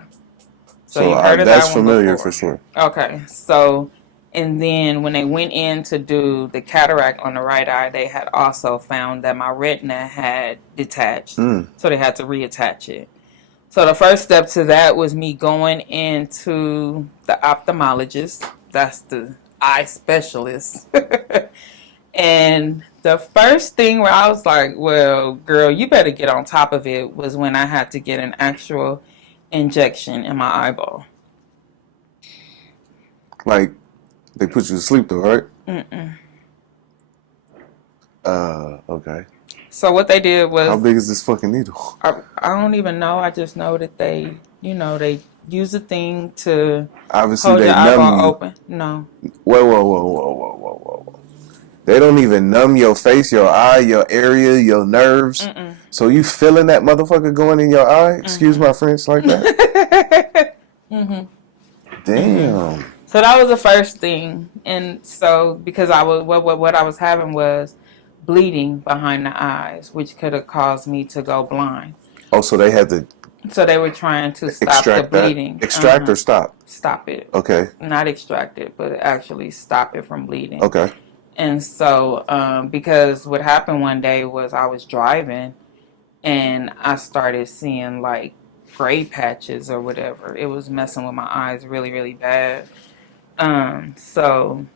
So you heard of that's that one familiar before. for sure. Okay. So, and then when they went in to do the cataract on the right eye, they had also found that my retina had detached. So they had to reattach it. So the first step to that was me going into the ophthalmologist. That's the eye specialist. And the first thing where I was like, well, girl, you better get on top of it was when I had to get an actual injection in my eyeball. Like, they put you to sleep though, right? Mm-mm. Okay. So what they did was... How big is this fucking needle? I don't even know. I just know that they use a thing to Obviously, hold they your numb eyeball you. open. No. Whoa. They don't even numb your face, your eye, your area, your nerves. Mm-mm. So you feeling that motherfucker going in your eye? Excuse my French like that? Mm-hmm. Damn. So that was the first thing. And so because I was what I was having was bleeding behind the eyes, which could have caused me to go blind. Oh, so they had to So they were trying to stop extract the bleeding. that? Extract or stop? Stop it. Okay. Not extract it, but actually stop it from bleeding. Okay. And so, because what happened one day was I was driving and I started seeing like gray patches or whatever. It was messing with my eyes really, really bad. So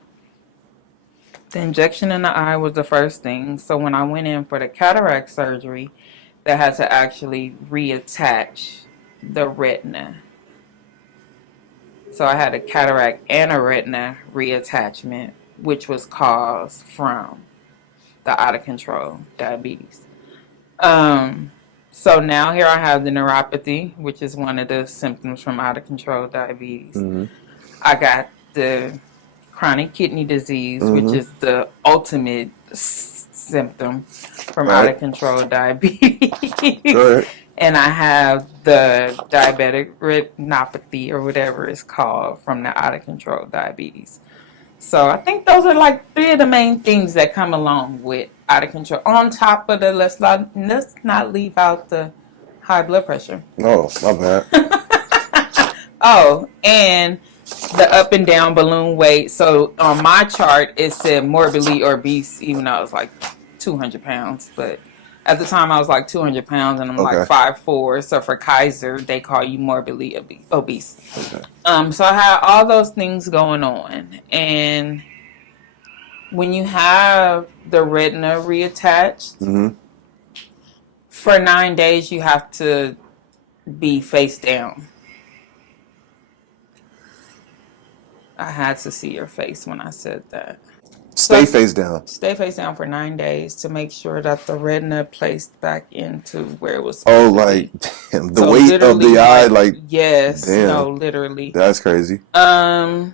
the injection in the eye was the first thing. So when I went in for the cataract surgery, they had to actually reattach the retina. So I had a cataract and a retina reattachment. which was caused from the out of control diabetes. So now here I have the neuropathy, which is one of the symptoms from out of control diabetes. Mm-hmm. I got the chronic kidney disease, which Mm-hmm. is the ultimate symptom from out Right. of control diabetes. Go ahead. And I have the diabetic retinopathy or whatever it's called from the out of control diabetes. So I think those are like three of the main things that come along with out of control. On top of the let's not leave out the high blood pressure. Oh, my bad. Oh, and the up and down balloon weight. So on my chart it said morbidly obese, even though I was like 200 pounds. But at the time I was like 200 pounds and I'm like Okay. 5'4". So for Kaiser, they call you morbidly obese. Okay. So I had all those things going on. And when you have the retina reattached, Mm-hmm. for 9 days you have to be face down. I had to see your face when I said that. Stay face down. Stay face down for 9 days to make sure that the retina placed back into where it was Oh, supposed to like be. damn, the So weight of literally, the eye, like yes, damn. no, literally. That's crazy. And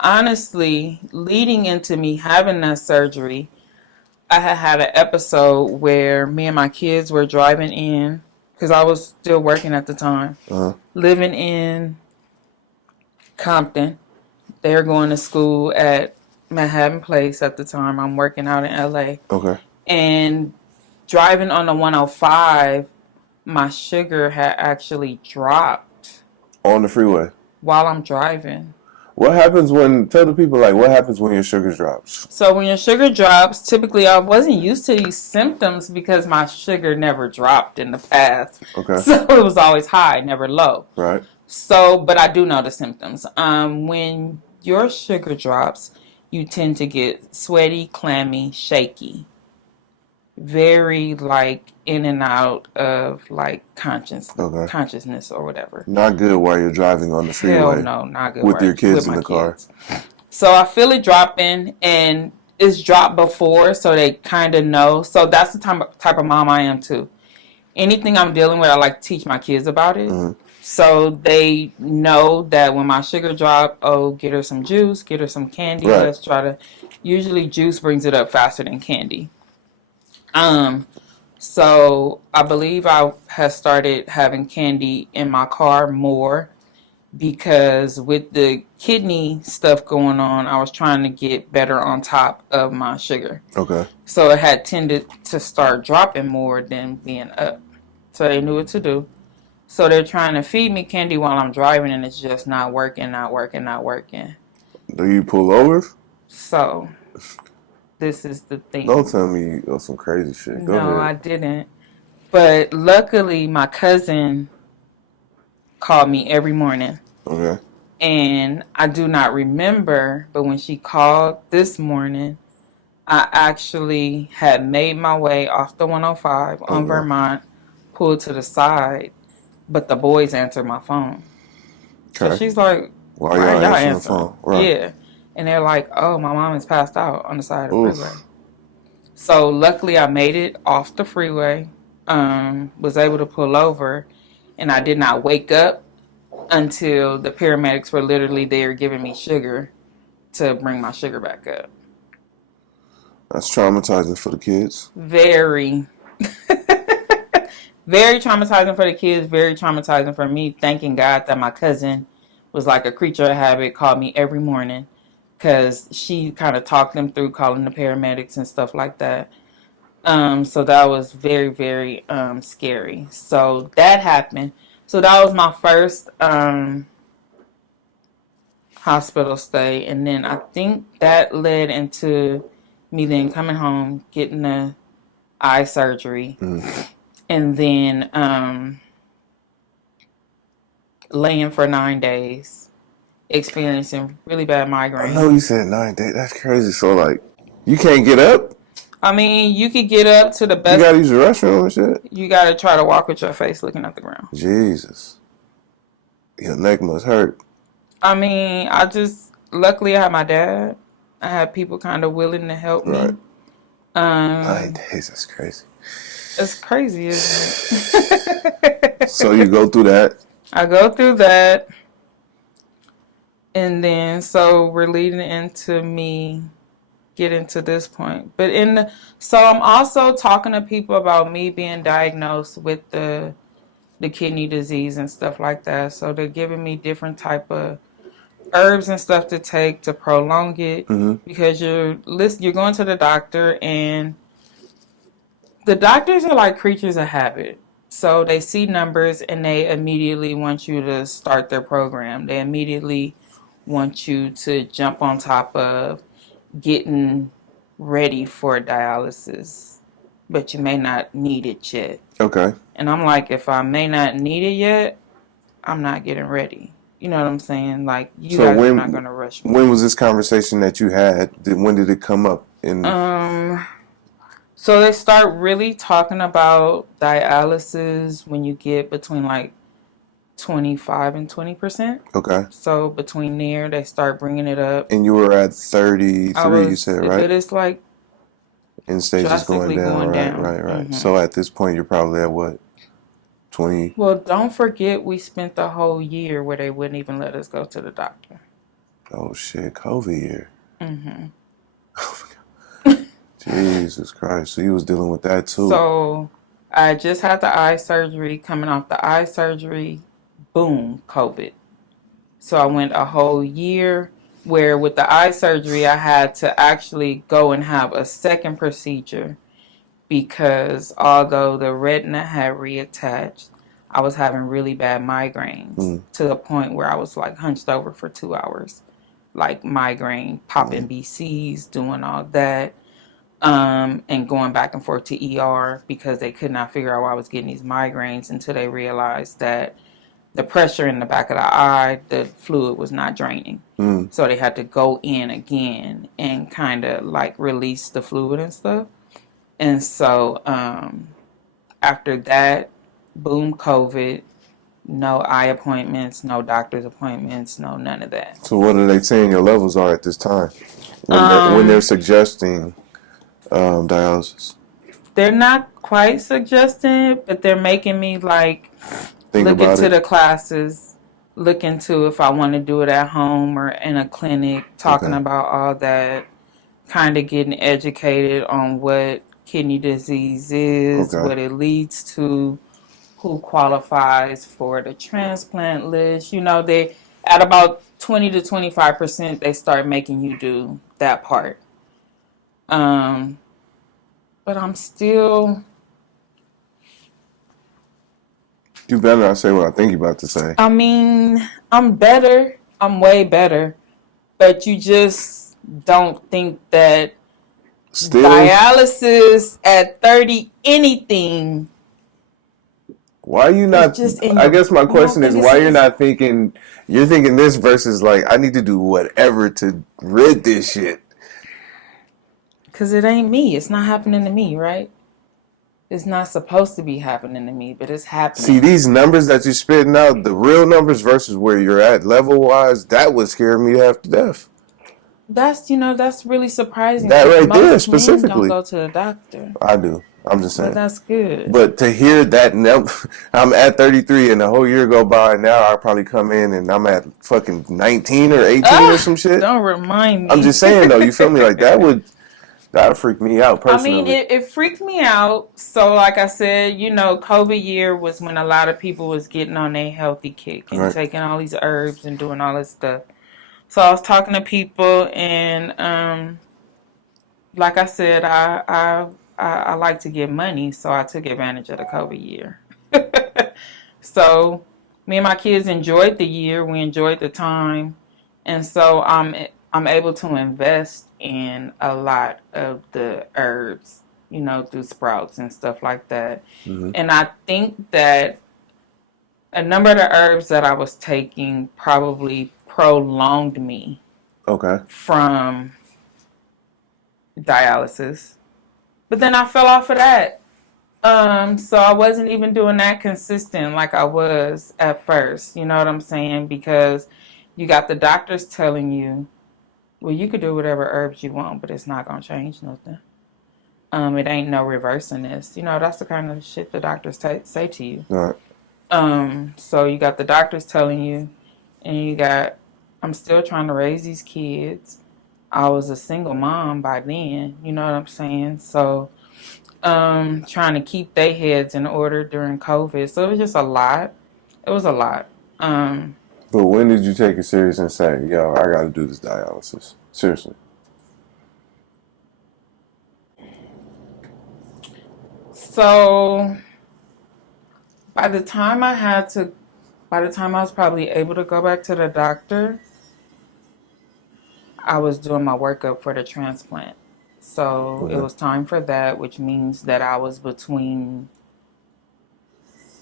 honestly, leading into me having that surgery, I had an episode where me and my kids were driving in, because I was still working at the time, living in Compton. They were going to school at Manhattan Place at the time. I'm working out in LA. Okay. And driving on the 105, my sugar had actually dropped On the freeway. while I'm driving. What happens tell the people, like, what happens when your sugar drops? So when your sugar drops, typically I wasn't used to these symptoms because my sugar never dropped in the past. Okay. So it was always high, never low. Right. So, but I do know the symptoms. When your sugar drops, you tend to get sweaty, clammy, shaky. Very like in and out of like consciousness or whatever. Not good while you're driving on the freeway. Hell no, not good. With your kids in the car. So I feel it dropping, and it's dropped before, so they kind of know. So that's the type of mom I am too. Anything I'm dealing with, I like to teach my kids about it. Mm-hmm. So they know that when my sugar drop, oh, get her some juice, get her some candy. Right. Let's try to. Usually, juice brings it up faster than candy. So I believe I have started having candy in my car more because with the kidney stuff going on, I was trying to get better on top of my sugar. Okay. So it had tended to start dropping more than being up. So they knew what to do. So they're trying to feed me candy while I'm driving, and it's just not working. Do you pull over? So this is the thing. Don't tell me some crazy shit. Go No, ahead. I didn't. But luckily, my cousin called me every morning. Okay. And I do not remember, but when she called this morning, I actually had made my way off the 105 on Vermont, pulled to the side, but the boys answered my phone. Okay. So she's like, why are y'all answering the phone? Right. Yeah. And they're like, oh, my mom is passed out on the side of the freeway. So luckily I made it off the freeway, was able to pull over, and I did not wake up until the paramedics were literally there giving me sugar to bring my sugar back up. That's traumatizing for the kids. Very. Very traumatizing for the kids, very traumatizing for me. Thanking God that my cousin was like a creature of habit, called me every morning because she kind of talked them through calling the paramedics and stuff like that. So that was very, very scary. So that happened. So that was my first hospital stay. And then I think that led into me then coming home, getting the eye surgery. And then laying for 9 days, experiencing really bad migraine. I know you said 9 days. That's crazy. So, like, you can't get up? I mean, you could get up to the best. You gotta use the restroom and shit? You gotta try to walk with your face looking at the ground. Jesus. Your neck must hurt. I mean, luckily I had my dad. I had people kind of willing to help Right. me. 9 days. That's crazy. It's crazy, isn't it? So you go through that. I go through that, and then so we're leading into me getting to this point. But so I'm also talking to people about me being diagnosed with the kidney disease and stuff like that. So they're giving me different type of herbs and stuff to take to prolong it, because you're going to the doctor, and the doctors are like creatures of habit. So they see numbers and they immediately want you to start their program. They immediately want you to jump on top of getting ready for dialysis, but you may not need it yet. Okay. And I'm like, if I may not need it yet, I'm not getting ready. You know what I'm saying? Like, you So guys are not going to rush me. when was this conversation that you had? When did it come up? So they start really talking about dialysis when you get between like 25 and 20%. Okay. So between there, they start bringing it up. And you were at 33, you said, right? But it's like In stages drastically going down. down. Right. Mm-hmm. So at this point, you're probably at what? 20? Well, don't forget we spent the whole year where they wouldn't even let us go to the doctor. Oh, shit. COVID year. Mm-hmm. Jesus Christ. So you was dealing with that too. So I just had the eye surgery. Coming off the eye surgery, boom, COVID. So I went a whole year where with the eye surgery, I had to actually go and have a second procedure, because although the retina had reattached, I was having really bad migraines to the point where I was like hunched over for 2 hours. Like migraine, popping BCs, doing all that. And going back and forth to ER because they could not figure out why I was getting these migraines until they realized that the pressure in the back of the eye, the fluid was not draining. So they had to go in again and kind of like release the fluid and stuff. And so after that, boom, COVID, no eye appointments, no doctor's appointments, no none of that. So what are they saying your levels are at this time? When they're suggesting dialysis? They're not quite suggesting it, but they're making me like look into the classes, look into if I want to do it at home or in a clinic, talking about all that, kind of getting educated on what kidney disease is, what it leads to, who qualifies for the transplant list. You know, they at about 20 to 25%, they start making you do that part. But I'm still... You better not say what I think you're about to say. I mean, I'm better. I'm way better. But you just don't think that dialysis at 30 anything... Why are you not... I guess my question is why you're not thinking... You're thinking this versus like, I need to do whatever to rid this shit. Because it ain't me. It's not happening to me, right? It's not supposed to be happening to me, but it's happening. See, these numbers that you're spitting out, the real numbers versus where you're at level-wise, that would scare me half to death. That's really surprising. That right there, specifically. Don't go to the doctor. I do. I'm just saying. But that's good. But to hear that number, I'm at 33 and the whole year go by, and now I'll probably come in and I'm at fucking 19 or 18 or some shit. Don't remind me. I'm just saying, though, you feel me? Like, that would freak me out personally. I mean, it freaked me out. So, like I said, you know, COVID year was when a lot of people was getting on their healthy kick and taking all these herbs and doing all this stuff. So I was talking to people, and like I said, I like to get money, so I took advantage of the COVID year. So me and my kids enjoyed the year. We enjoyed the time, and so I'm able to invest in a lot of the herbs, you know, through sprouts and stuff like that. And I think that a number of the herbs that I was taking probably prolonged me from dialysis. But then I fell off of that. So I wasn't even doing that consistent like I was at first. You know what I'm saying? Because you got the doctors telling you Well, you could do whatever herbs you want, but it's not gonna change nothing. It ain't no reversing this. You know, that's the kind of shit the doctors say to you. Right. So you got the doctors telling you, and you got, I'm still trying to raise these kids. I was a single mom by then, you know what I'm saying? So, trying to keep their heads in order during COVID. So it was just a lot. It was a lot. But when did you take it serious and say, yo, I got to do this dialysis? Seriously. So by the time I was probably able to go back to the doctor, I was doing my workup for the transplant. So it was time for that, which means that I was between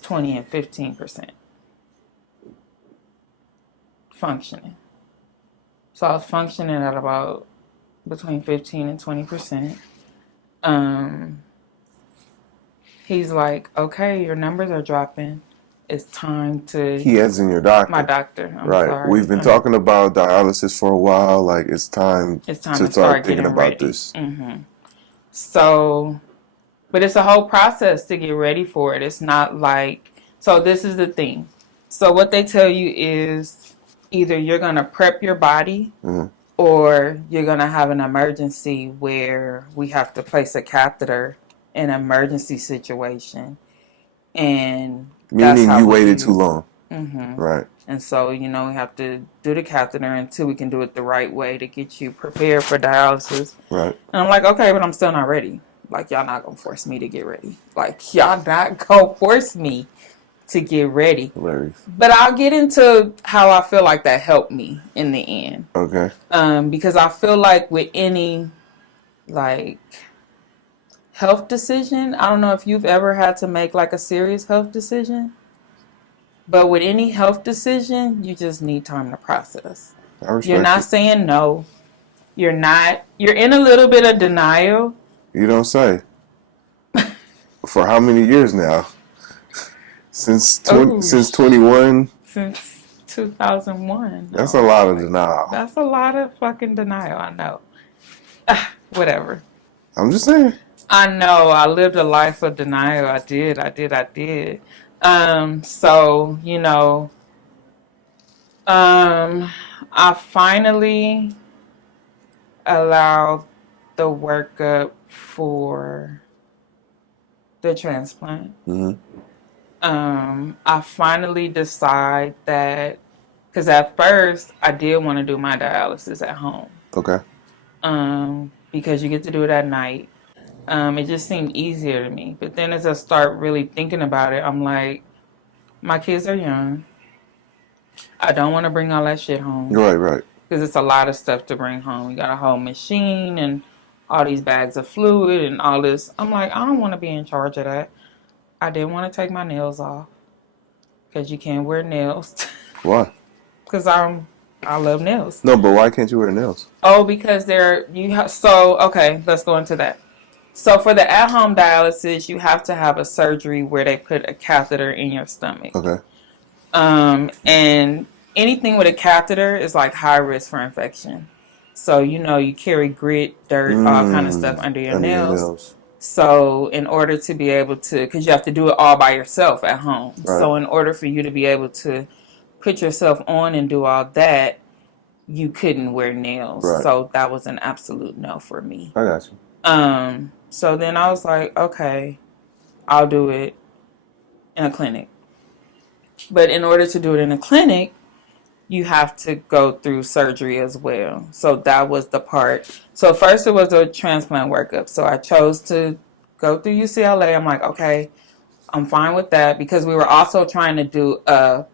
20 and 15% functioning. So I was functioning at about between 15 and 20%. He's like, okay, your numbers are dropping. It's time to. He as in your doctor. My doctor. I'm right. sorry. We've been talking about dialysis for a while. Like, it's time It's time to start thinking about ready. this. So, but it's a whole process to get ready for it. It's not like, so this is the thing. So what they tell you is either you're going to prep your body or you're going to have an emergency where we have to place a catheter in an emergency situation. And meaning you waited too long. Right. And so, you know, we have to do the catheter until we can do it the right way to get you prepared for dialysis. Right. And I'm like, okay, but I'm still not ready. Like, y'all not going to force me to get ready. Like, y'all not going to force me to get ready. Hilarious. But I'll get into how I feel like that helped me in the end. Okay. Because I feel like with any, like, health decision, I don't know if you've ever had to make, like, a serious health decision. But with any health decision, you just need time to process. I respect You're not saying no. You're in a little bit of denial. You don't say. For how many years now? Since 21? Since 2001. That's a lot of denial. That's a lot of fucking denial, I know. Whatever. I'm just saying. I know. I lived a life of denial. I did. So, you know, I finally allowed the workup for the transplant. I finally decide that, because at first I did want to do my dialysis at home. Okay. Because you get to do it at night. It just seemed easier to me. But then as I start really thinking about it, I'm like, my kids are young. I don't want to bring all that shit home. Right. Because it's a lot of stuff to bring home. You got a whole machine and all these bags of fluid and all this. I'm like, I don't want to be in charge of that. I didn't want to take my nails off. Because you can't wear nails. Why? Because I love nails. No, but why can't you wear nails? Oh, because okay, let's go into that. So for the at-home dialysis, you have to have a surgery where they put a catheter in your stomach. Okay. And anything with a catheter is like high risk for infection. So, you know, you carry grit, dirt, all kind of stuff under your nails. So in order to be able to, because you have to do it all by yourself at home. Right. So in order for you to be able to put yourself on and do all that, you couldn't wear nails. Right. So that was an absolute no for me. I got you. So then I was like, okay, I'll do it in a clinic. But in order to do it in a clinic, you have to go through surgery as well. So that was the part. So first it was a transplant workup. So I chose to go through UCLA. I'm like, okay, I'm fine with that, because we were also trying to do a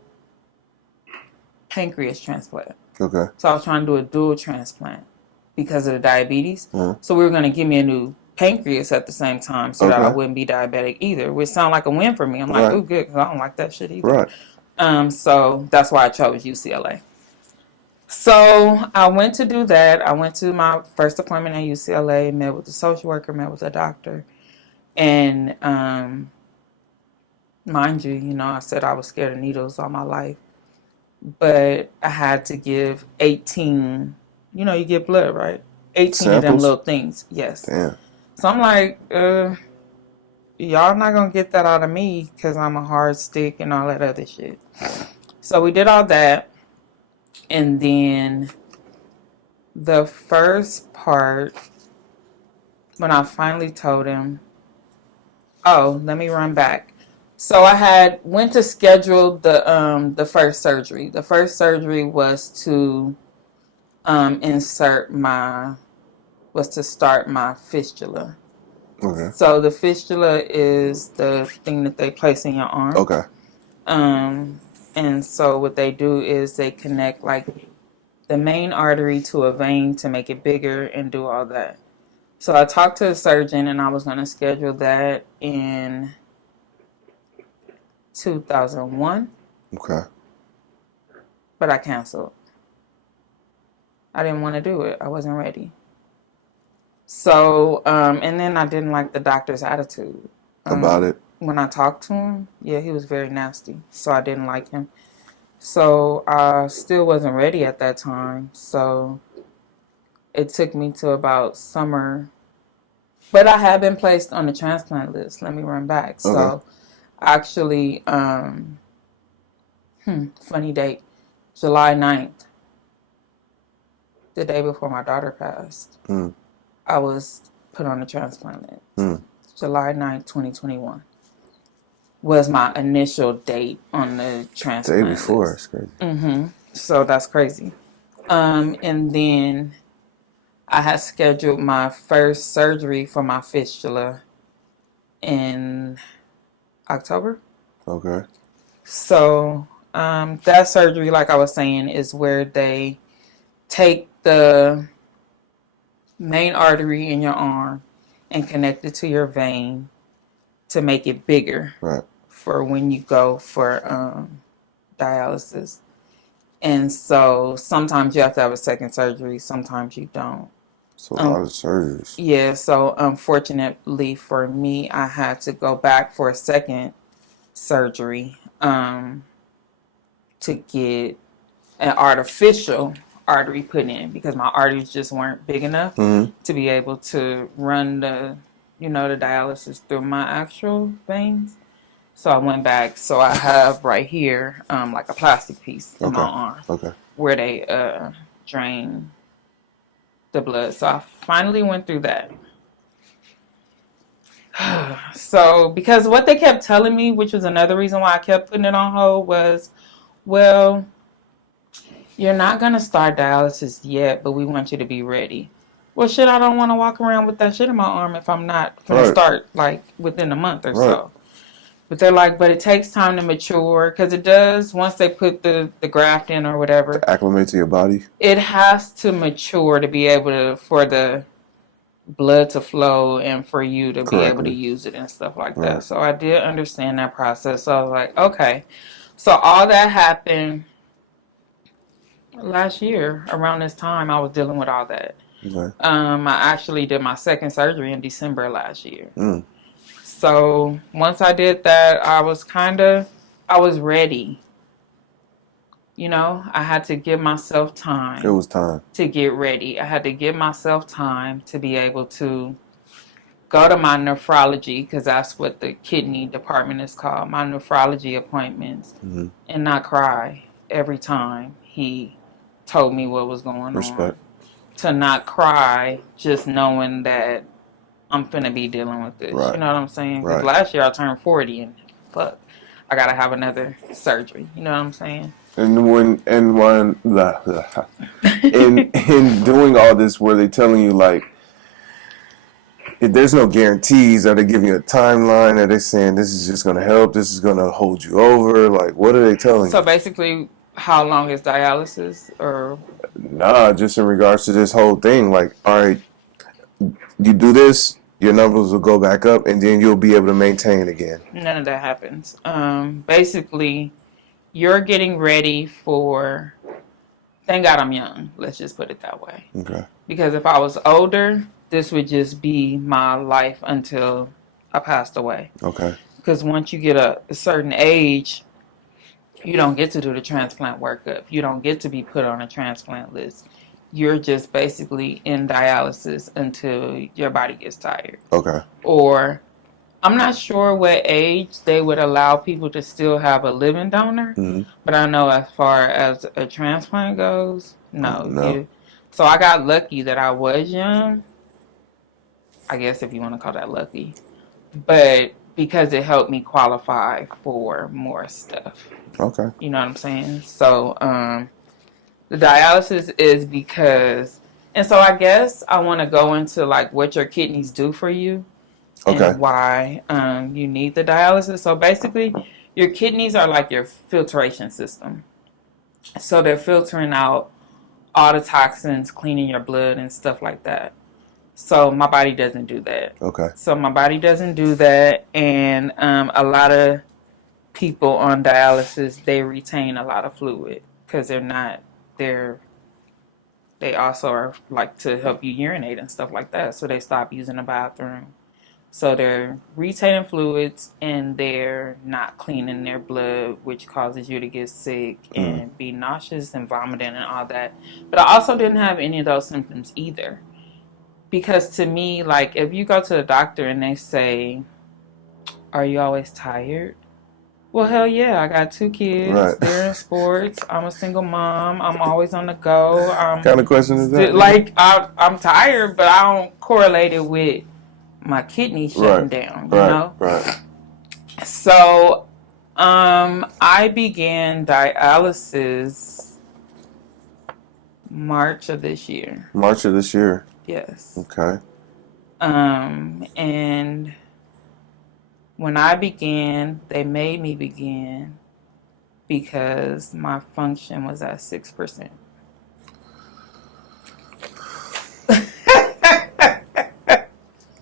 pancreas transplant. Okay. So I was trying to do a dual transplant because of the diabetes. So we were going to give me a new pancreas at the same time so that I wouldn't be diabetic either, which sounded like a win for me. I'm like, oh, good, because I don't like that shit either. Right. So that's why I chose UCLA. So I went to do that. I went to my first appointment at UCLA, met with the social worker, met with the doctor. And mind you, you know, I said I was scared of needles all my life. But I had to give 18 You know, you get blood, right? 18 of them Samples? little things. Yes. Damn. So I'm like, y'all not gonna get that out of me because I'm a hard stick and all that other shit. So we did all that, and then the first part, when I finally told him, oh, let me run back. So I had went to schedule the first surgery. The first surgery was to start my fistula. Okay. So the fistula is the thing that they place in your arm. Okay. And so what they do is they connect like the main artery to a vein to make it bigger and do all that. So I talked to a surgeon and I was going to schedule that in 2001, Okay. but I canceled. I didn't want to do it. I wasn't ready. So, and then I didn't like the doctor's attitude. About it? When I talked to him, yeah, he was very nasty. So I didn't like him. So I still wasn't ready at that time. So it took me to about summer. But I had been placed on the transplant list. Let me run back. Okay. So actually, funny date, July 9th, the day before my daughter passed, I was put on the transplant list. July 9th, 2021 was my initial date on the transplant Day before. list. That's crazy. So that's crazy. And then I had scheduled my first surgery for my fistula in October. Okay. So that surgery, like I was saying, is where they take the main artery in your arm and connect it to your vein to make it bigger. Right. For when you go for dialysis. And so sometimes you have to have a second surgery, sometimes you don't. So a lot of surgeries. Yeah, so unfortunately for me, I had to go back for a second surgery to get an artificial artery put in because my arteries just weren't big enough to be able to run the dialysis through my actual veins. So I went back. So I have right here like a plastic piece in my arm where they drain the blood. So I finally went through that. So because what they kept telling me, which was another reason why I kept putting it on hold, was, well, you're not going to start dialysis yet, but we want you to be ready. Well, shit, I don't want to walk around with that shit in my arm if I'm not going to start like within a month or so. But they're like, but it takes time to mature because it does once they put the graft in or whatever. To acclimate to your body? It has to mature to be able to, for the blood to flow and for you to be able to use it and stuff like that. So I did understand that process. So I was like, okay. So all that happened last year around this time. I was dealing with all that. Okay. I actually did my second surgery in December last year. So once I did that, I was ready. You know, I had to give myself time. It was time. To get ready. I had to give myself time to be able to go to my nephrology, because that's what the kidney department is called, my nephrology appointments, and not cry every time he told me what was going on. To not cry, just knowing that I'm finna be dealing with this. You know what I'm saying? Because last year I turned 40 and fuck, I gotta have another surgery. You know what I'm saying? And in doing all this, were they telling you like, if there's no guarantees? Are they giving you a timeline? Are they saying this is just gonna help? This is gonna hold you over? Like, what are they telling you? So basically, how long is dialysis, or? Nah, just in regards to this whole thing. Like, all right, you do this, your numbers will go back up, and then you'll be able to maintain again. None of that happens. Basically, you're getting ready for. Thank God I'm young. Let's just put it that way. Okay. Because if I was older, this would just be my life until I passed away. Okay. Because once you get a certain age, you don't get to do the transplant workup. You don't get to be put on a transplant list. you're just basically in dialysis until your body gets tired. Okay. Or I'm not sure what age they would allow people to still have a living donor, but I know as far as a transplant goes, no. No. So I got lucky that I was young. I guess if you want to call that lucky. But because it helped me qualify for more stuff. Okay. You know what I'm saying? So the dialysis is because, and so I guess I want to go into like what your kidneys do for you and why you need the dialysis. So basically, your kidneys are like your filtration system. So they're filtering out all the toxins, cleaning your blood and stuff like that. So my body doesn't do that. Okay. So my body doesn't do that, and a lot of people on dialysis, they retain a lot of fluid because they also are like to help you urinate and stuff like that. So they stop using the bathroom. So they're retaining fluids and they're not cleaning their blood, which causes you to get sick and be nauseous and vomiting and all that. But I also didn't have any of those symptoms either. Because to me, like, if you go to the doctor and they say, "Are you always tired?" Well, hell yeah, I got 2 kids. Right. They're in sports. I'm a single mom. I'm always on the go. What kind of question is that? Like, I'm tired, but I don't correlate it with my kidneys shutting down, you know? Right. So, I began dialysis March of this year. March of this year. Yes. Okay. And when I began, they made me begin because my function was at 6%.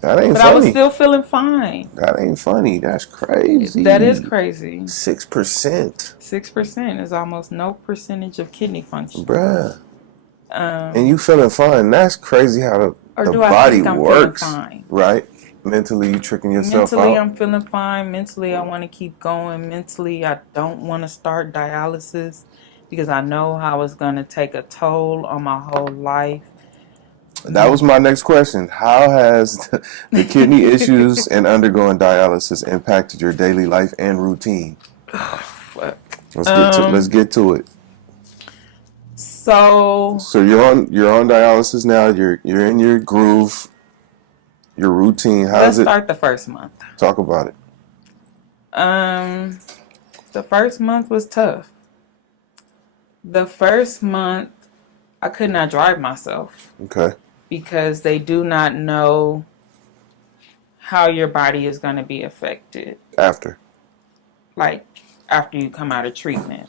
That ain't but funny. I was still feeling fine. That ain't funny. That's crazy. That is crazy. 6%. 6% is almost no percentage of kidney function. Bruh. And you feeling fine. That's crazy how the body works. Fine? Right? Mentally, you tricking yourself Mentally, out. I'm feeling fine. Mentally, I want to keep going. Mentally, I don't want to start dialysis because I know how it's going to take a toll on my whole life. That was my next question. How has the kidney issues and undergoing dialysis impacted your daily life and routine? Let's get to it. So you're on dialysis now. You're in your groove, your routine. Let's start the first month. Talk about it. The first month was tough. The first month, I could not drive myself. Okay. Because they do not know how your body is going to be affected. After you come out of treatment.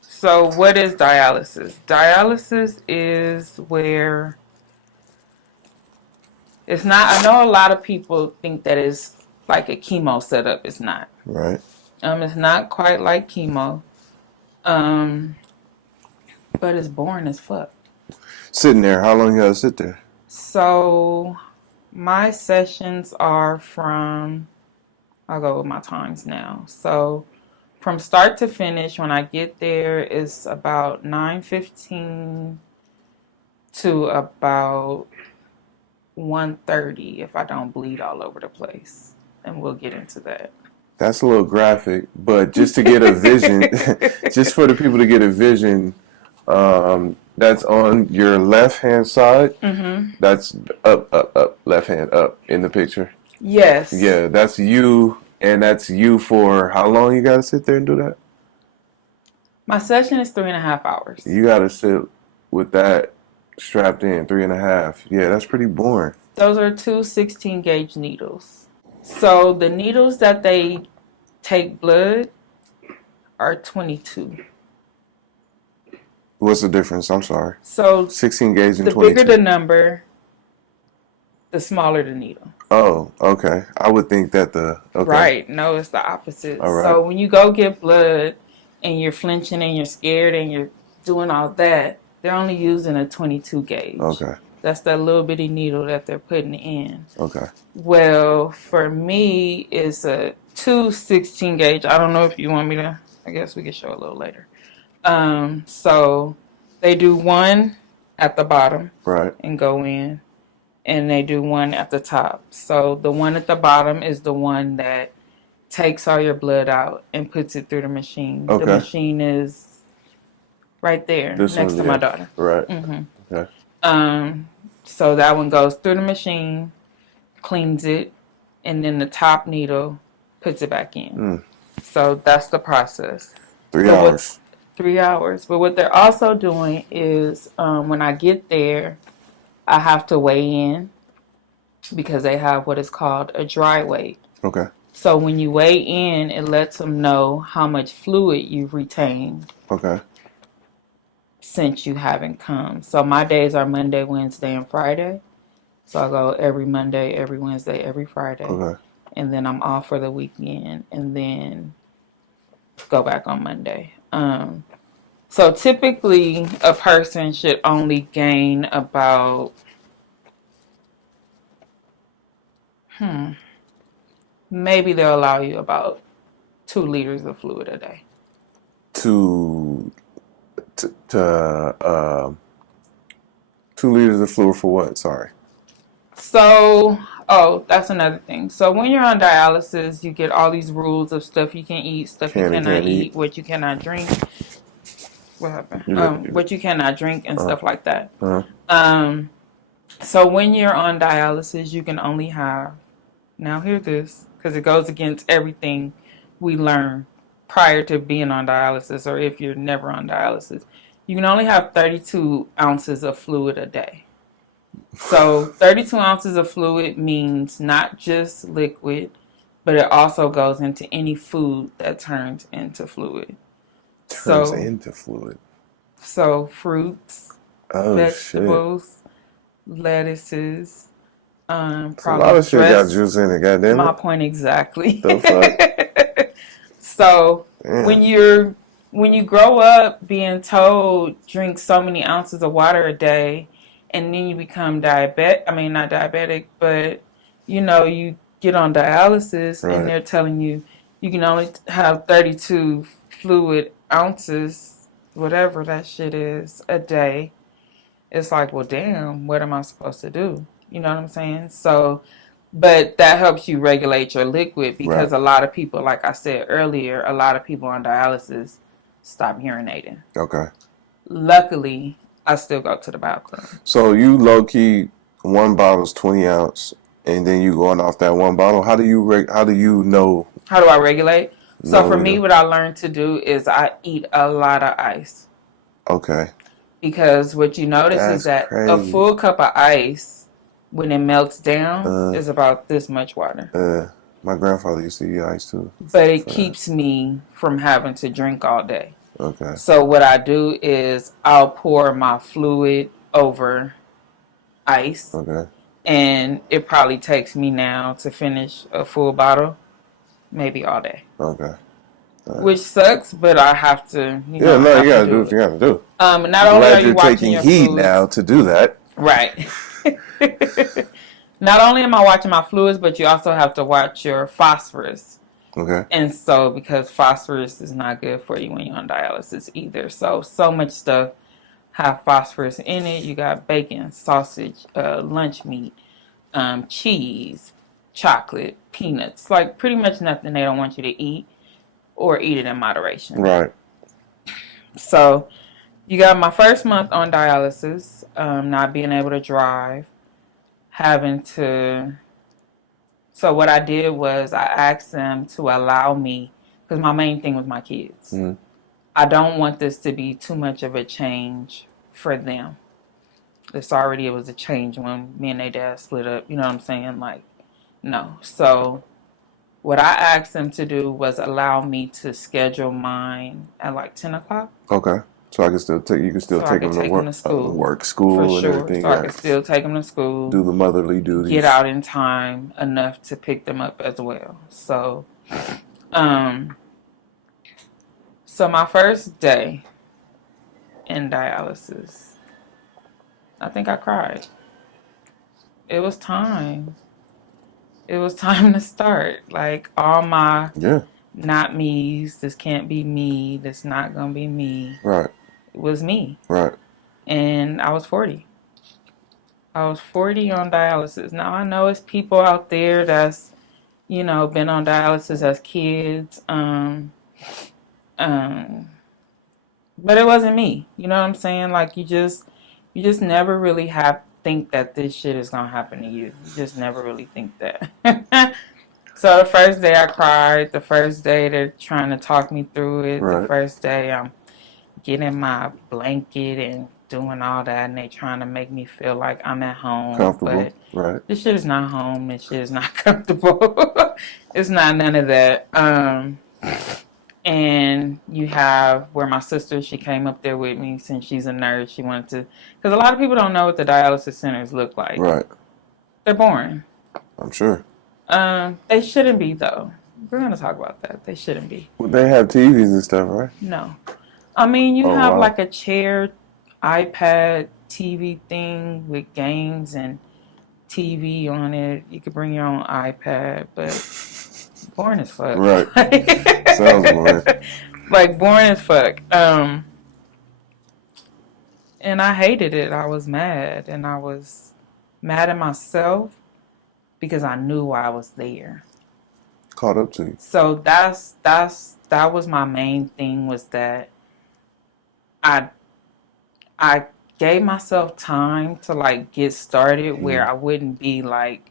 So what is dialysis? Dialysis is where it's not, I know a lot of people think that it's like a chemo setup. It's not. Right. It's not quite like chemo. But it's boring as fuck. Sitting there, how long you gotta sit there? So my sessions are I'll go with my times now. So from start to finish, when I get there, it's about 9:15 to about 1:30 if I don't bleed all over the place. And we'll get into that. That's a little graphic, but just to get a vision, just for the people to get a vision, that's on your left-hand side. Mm-hmm. That's up, left hand up in the picture. Yes. Yeah, that's you, and that's you for how long you got to sit there and do that? My session is 3.5 hours. You got to sit with that strapped in, 3.5. Yeah, that's pretty boring. Those are 2 16-gauge needles. So the needles that they take blood are 22. What's the difference? I'm sorry. So 16 gauge and 22. The bigger the number, the smaller the needle. Oh, okay. I would think that okay. Right. No, it's the opposite. All right. So when you go get blood and you're flinching and you're scared and you're doing all that, they're only using a 22 gauge. Okay. That's that little bitty needle that they're putting in. Okay. Well, for me, it's a 2 16 gauge. I don't know if you want me to. I guess we can show a little later. So They do one at the bottom Right. and go in, and they do one at the top. So the one at the bottom is the one that takes all your blood out and puts it through the machine. The Okay. machine is right there This next one, to yeah. my daughter. Right. Mm-hmm. Okay. So that one goes through the machine, cleans it, and then the top needle puts it back in. So that's the process. 3 But hours. 3 hours. But what they're also doing is when I get there, I have to weigh in because they have what is called a dry weight. Okay. So when you weigh in, it lets them know how much fluid you've retained Okay. since you haven't come. So my days are Monday, Wednesday, and Friday. So I go every Monday, every Wednesday, every Friday. Okay. And then I'm off for the weekend and then go back on Monday. So typically a person should only gain about maybe they'll allow you about 2 liters of fluid a day. To 2 liters of fluid for what? Sorry. So, that's another thing. So when you're on dialysis, you get all these rules of stuff you can eat, stuff you cannot eat, what you cannot drink. What happened? What you cannot drink and stuff like that. So when you're on dialysis, you can only have, now hear this, because it goes against everything we learned prior to being on dialysis, or if you're never on dialysis. You can only have 32 ounces of fluid a day. So 32 ounces of fluid means not just liquid, but it also goes into any food that turns into fluid. Turns into fluid. So fruits, vegetables, shit. Lettuces, Probably a lot of shit got juice in it, goddamn it. My point exactly. The fuck? So when you grow up being told drink so many ounces of water a day, and then you become not diabetic, but you get on dialysis and they're telling you can only have 32 fluid ounces, whatever that shit is, a day. It's like, well, damn, what am I supposed to do? You know what I'm saying? So, but that helps you regulate your liquid because a lot of people, like I said earlier, a lot of people on dialysis stop urinating. Okay. Luckily, I still go to the bathroom. So you low-key, one bottle's 20 ounce, and then you going off that one bottle. How do you know? How do I regulate? So for me, what I learned to do is I eat a lot of ice. Okay. Because what you notice is that a full cup of ice, when it melts down, is about this much water. My grandfather used to eat ice too. But it keeps me from having to drink all day. Okay. So what I do is I'll pour my fluid over ice. Okay. And it probably takes me now to finish a full bottle, maybe all day. Okay. Which sucks, but I have to. You gotta do what you gotta do. Not only are you watching taking your heat fluids, now to do that. Right. Not only am I watching my fluids, but you also have to watch your phosphorus. Okay. And so, because phosphorus is not good for you when you're on dialysis either. So much stuff have phosphorus in it. You got bacon, sausage, lunch meat, cheese, chocolate, peanuts. Like pretty much nothing they don't want you to eat or eat it in moderation. Right. So you got my first month on dialysis, not being able to drive, having to... So what I did was I asked them to allow me, because my main thing was my kids. Mm. I don't want this to be too much of a change for them. It was a change when me and their dad split up. You know what I'm saying? Like, no. So what I asked them to do was allow me to schedule mine at like 10 o'clock. Okay. So I can still take them to work, school, for and sure. everything. So I can still take them to school. Do the motherly duties. Get out in time enough to pick them up as well. So, so my first day in dialysis, I think I cried. It was time. It was time to start. Like all my not me's, this can't be me, this not gonna be me. Right. It was me. Right. and I was 40. I was 40 on dialysis. Now I know it's people out there that's, been on dialysis as kids. Um, but it wasn't me. You know what I'm saying? Like you just never really think that this shit is gonna happen to you. You just never really think that. So the first day I cried. The first day they're trying to talk me through it. The Right. first day I'm getting my blanket and doing all that, and they trying to make me feel like I'm at home. Comfortable. But Right. this shit is not home. This shit is not comfortable. It's not none of that. And you have where my sister, she came up there with me since she's a nurse. She wanted to, because a lot of people don't know what the dialysis centers look like. Right. They're boring. I'm sure. They shouldn't be, though. We're going to talk about that. They shouldn't be. Well, they have TVs and stuff, right? No. I mean, you have wow. like a chair, iPad, TV thing with games and TV on it. You could bring your own iPad, but boring as fuck. Right. Sounds boring. Like boring as fuck. And I hated it. I was mad, and I was mad at myself because I knew why I was there. Caught up to you. So that was my main thing, was that I gave myself time to like get started where I wouldn't be like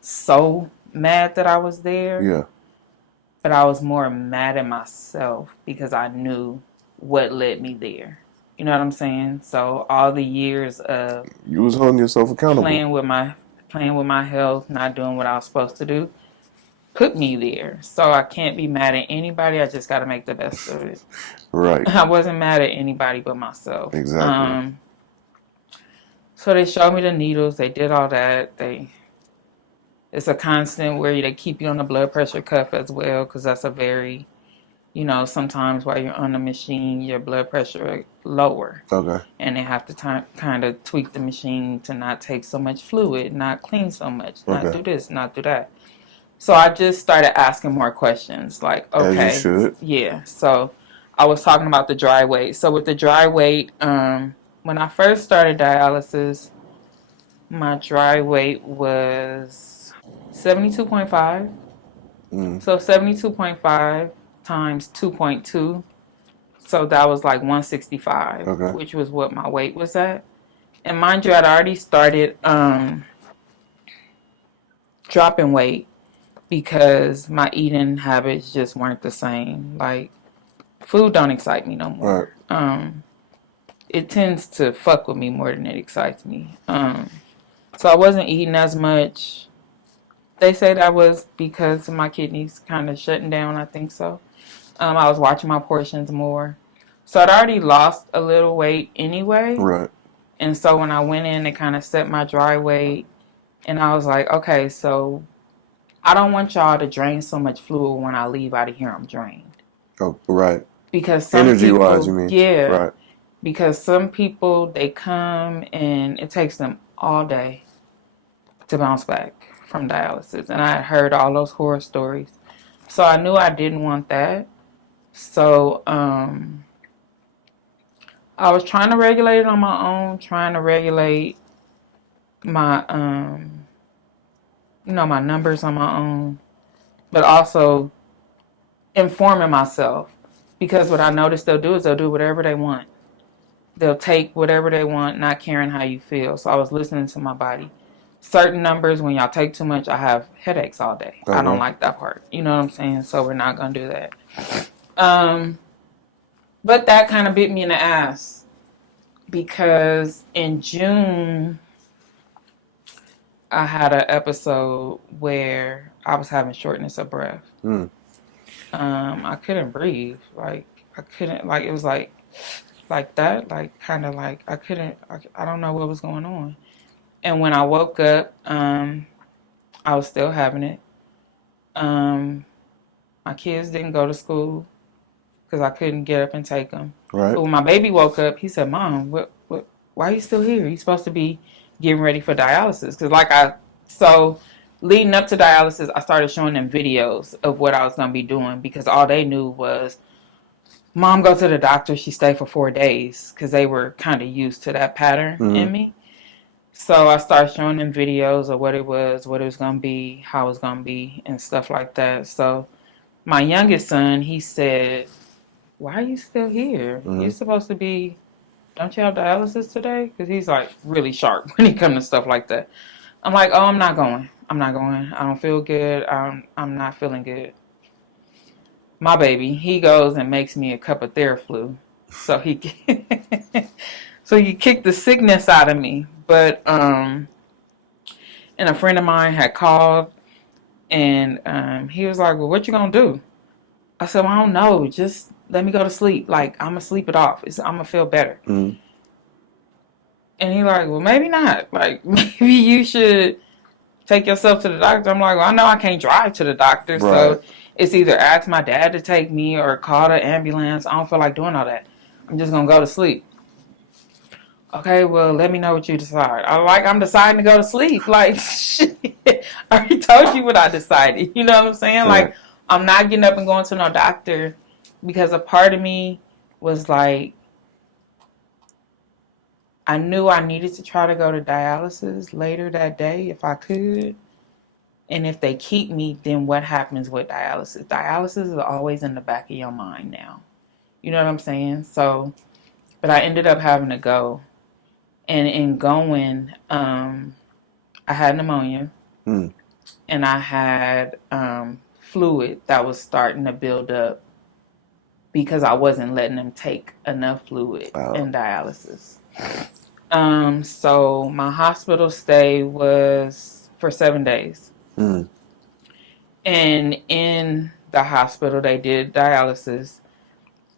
so mad that I was there. Yeah. But I was more mad at myself because I knew what led me there. You know what I'm saying? So all the years of You was holding yourself accountable. playing with my health, not doing what I was supposed to do, put me there. So I can't be mad at anybody. I just got to make the best of it. Right. I wasn't mad at anybody but myself. Exactly. So they showed me the needles. They did all that. It's a constant where they keep you on the blood pressure cuff as well, because that's a very, sometimes while you're on the machine, your blood pressure lower. Okay. And they have to kind of tweak the machine to not take so much fluid, not clean so much, not do this, not do that. So I just started asking more questions, like, okay. As you should. Yeah. So I was talking about the dry weight. So with the dry weight, when I first started dialysis, my dry weight was 72.5. So 72.5 times 2.2. So that was like 165, which was what my weight was at. And mind you, I'd already started dropping weight because my eating habits just weren't the same. Like, food don't excite me no more. Right. It tends to fuck with me more than it excites me. So I wasn't eating as much. They say that was because of my kidneys kind of shutting down, I think so. I was watching my portions more. So I'd already lost a little weight anyway. Right. And so when I went in, it kind of set my dry weight. And I was like, okay, so I don't want y'all to drain so much fluid when I leave out of here, I'm drained. Oh, right. Because some Energy-wise, you mean? Yeah. Right. Because some people, they come and it takes them all day to bounce back from dialysis. And I had heard all those horror stories. So I knew I didn't want that. So I was trying to regulate it on my own, trying to regulate my, my numbers on my own, but also informing myself. Because what I noticed they'll do is they'll do whatever they want. They'll take whatever they want, not caring how you feel. So I was listening to my body. Certain numbers, when y'all take too much, I have headaches all day. I don't like that part. You know what I'm saying? So we're not going to do that. But that kind of bit me in the ass. Because in June, I had an episode where I was having shortness of breath. I couldn't breathe. Like, I couldn't, like, it was like that. Like, kind of like, I don't know what was going on. And when I woke up, I was still having it. My kids didn't go to school because I couldn't get up and take them. Right. But when my baby woke up, he said, "Mom, why are you still here? You're supposed to be getting ready for dialysis." Because so leading up to dialysis, I started showing them videos of what I was going to be doing because all they knew was Mom go to the doctor. She stayed for 4 days because they were kind of used to that pattern in me. So I started showing them videos of what it was going to be, how it was going to be, and stuff like that. So my youngest son, he said, why are you still here? You're supposed to be, don't you have dialysis today? Because he's like really sharp when he comes to stuff like that. I'm like, oh, I'm not going. I don't feel good. I'm not feeling good. My baby, he goes and makes me a cup of Theraflu. So he kicked the sickness out of me. But and a friend of mine had called and he was like, well, what you gonna do? I said, well, I don't know. Just let me go to sleep. Like, I'm gonna sleep it off. I'm gonna feel better. And he like, well, maybe not. Like, maybe you should take yourself to the doctor. I'm like, well, I know I can't drive to the doctor, right. So it's either ask my dad to take me or call the ambulance. I don't feel like doing all that. I'm just gonna go to sleep. Okay, well, let me know what you decide. I'm deciding to go to sleep. Like, shit, I already told you what I decided. You know what I'm saying? Right. Like, I'm not getting up and going to no doctor because a part of me was like, I knew I needed to try to go to dialysis later that day if I could. And if they keep me, then what happens with dialysis? Dialysis is always in the back of your mind now. You know what I'm saying? So, but I ended up having to go. And in going, I had pneumonia. And I had fluid that was starting to build up because I wasn't letting them take enough fluid in dialysis. So my hospital stay was for 7 days. And in the hospital, they did dialysis.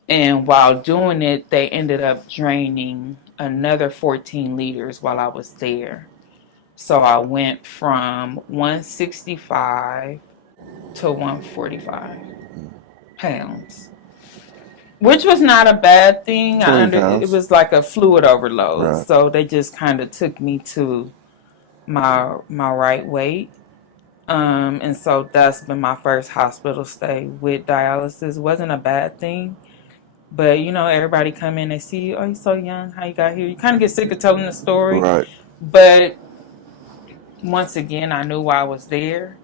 And while doing it, they ended up draining another 14 liters while I was there. So I went from 165 to 145 pounds, which was not a bad thing. It was like a fluid overload. Right. So they just kind of took me to my right weight. And so that's been my first hospital stay with dialysis. It wasn't a bad thing. But, you know, everybody come in, they see you, oh, you're so young, how you got here. You kind of get sick of telling the story. Right. But once again, I knew why I was there.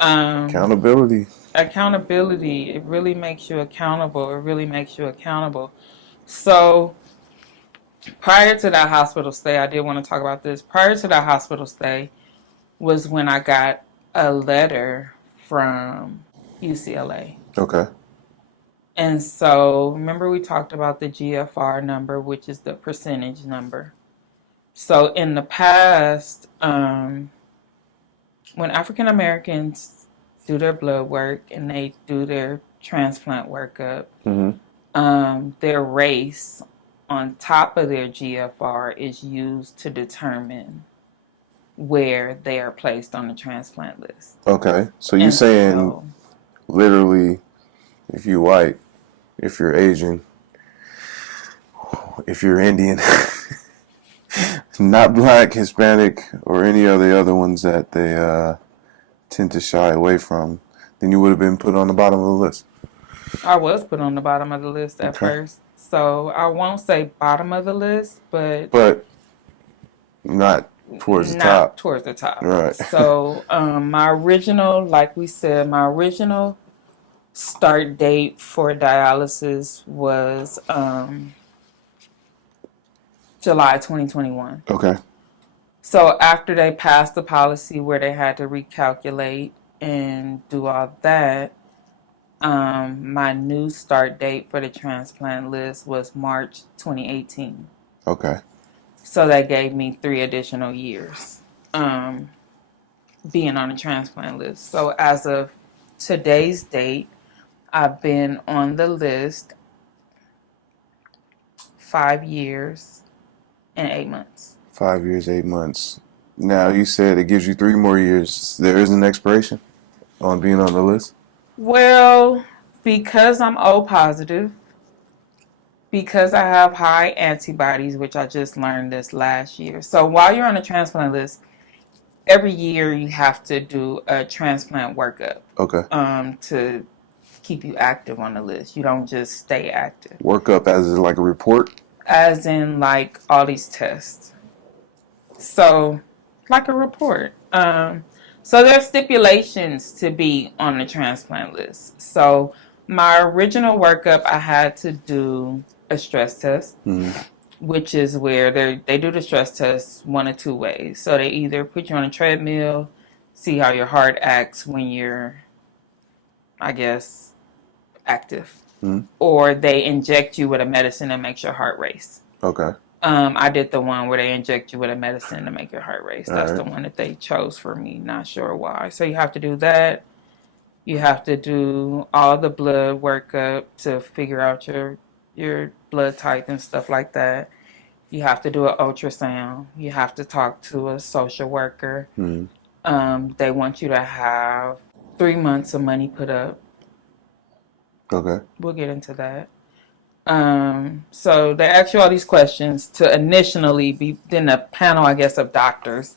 Accountability. It really makes you accountable. So prior to that hospital stay, I did want to talk about this. Prior to that hospital stay was when I got a letter from UCLA. Okay. And so remember we talked about the GFR number, which is the percentage number. So in the past, when African Americans do their blood work and they do their transplant workup, their race on top of their GFR is used to determine where they are placed on the transplant list. Okay. So you're saying literally, if you're white, if you're Asian, if you're Indian, not black, Hispanic, or any of the other ones that they tend to shy away from, then you would have been put on the bottom of the list. I was put on the bottom of the list at first. So I won't say bottom of the list, but not towards the top. Not towards the top. Right. So my original, like we said, start date for dialysis was July 2021. Okay. So after they passed the policy where they had to recalculate and do all that, my new start date for the transplant list was March 2018. Okay. So that gave me 3 additional years being on the transplant list. So as of today's date, I've been on the list 5 years and 8 months. 5 years, 8 months. Now, you said it gives you 3 more years. There is an expiration on being on the list? Well, because I'm O positive, because I have high antibodies, which I just learned this last year. So while you're on the transplant list, every year you have to do a transplant workup. Okay. To keep you active on the list. You don't just stay active. Workup as in like a report? As in, like, all these tests. So, like a report. So there are stipulations to be on the transplant list. So my original workup, I had to do a stress test, which is where they do the stress test one of two ways. So they either put you on a treadmill, see how your heart acts when you're, I guess, active, or they inject you with a medicine that makes your heart race. Okay. I did the one where they inject you with a medicine to make your heart race. That's the one that they chose for me. Not sure why. So you have to do that. You have to do all the blood workup to figure out your blood type and stuff like that. You have to do an ultrasound. You have to talk to a social worker. They want you to have 3 months of money put up. Okay. We'll get into that. So they ask you all these questions to initially be, then a panel, I guess, of doctors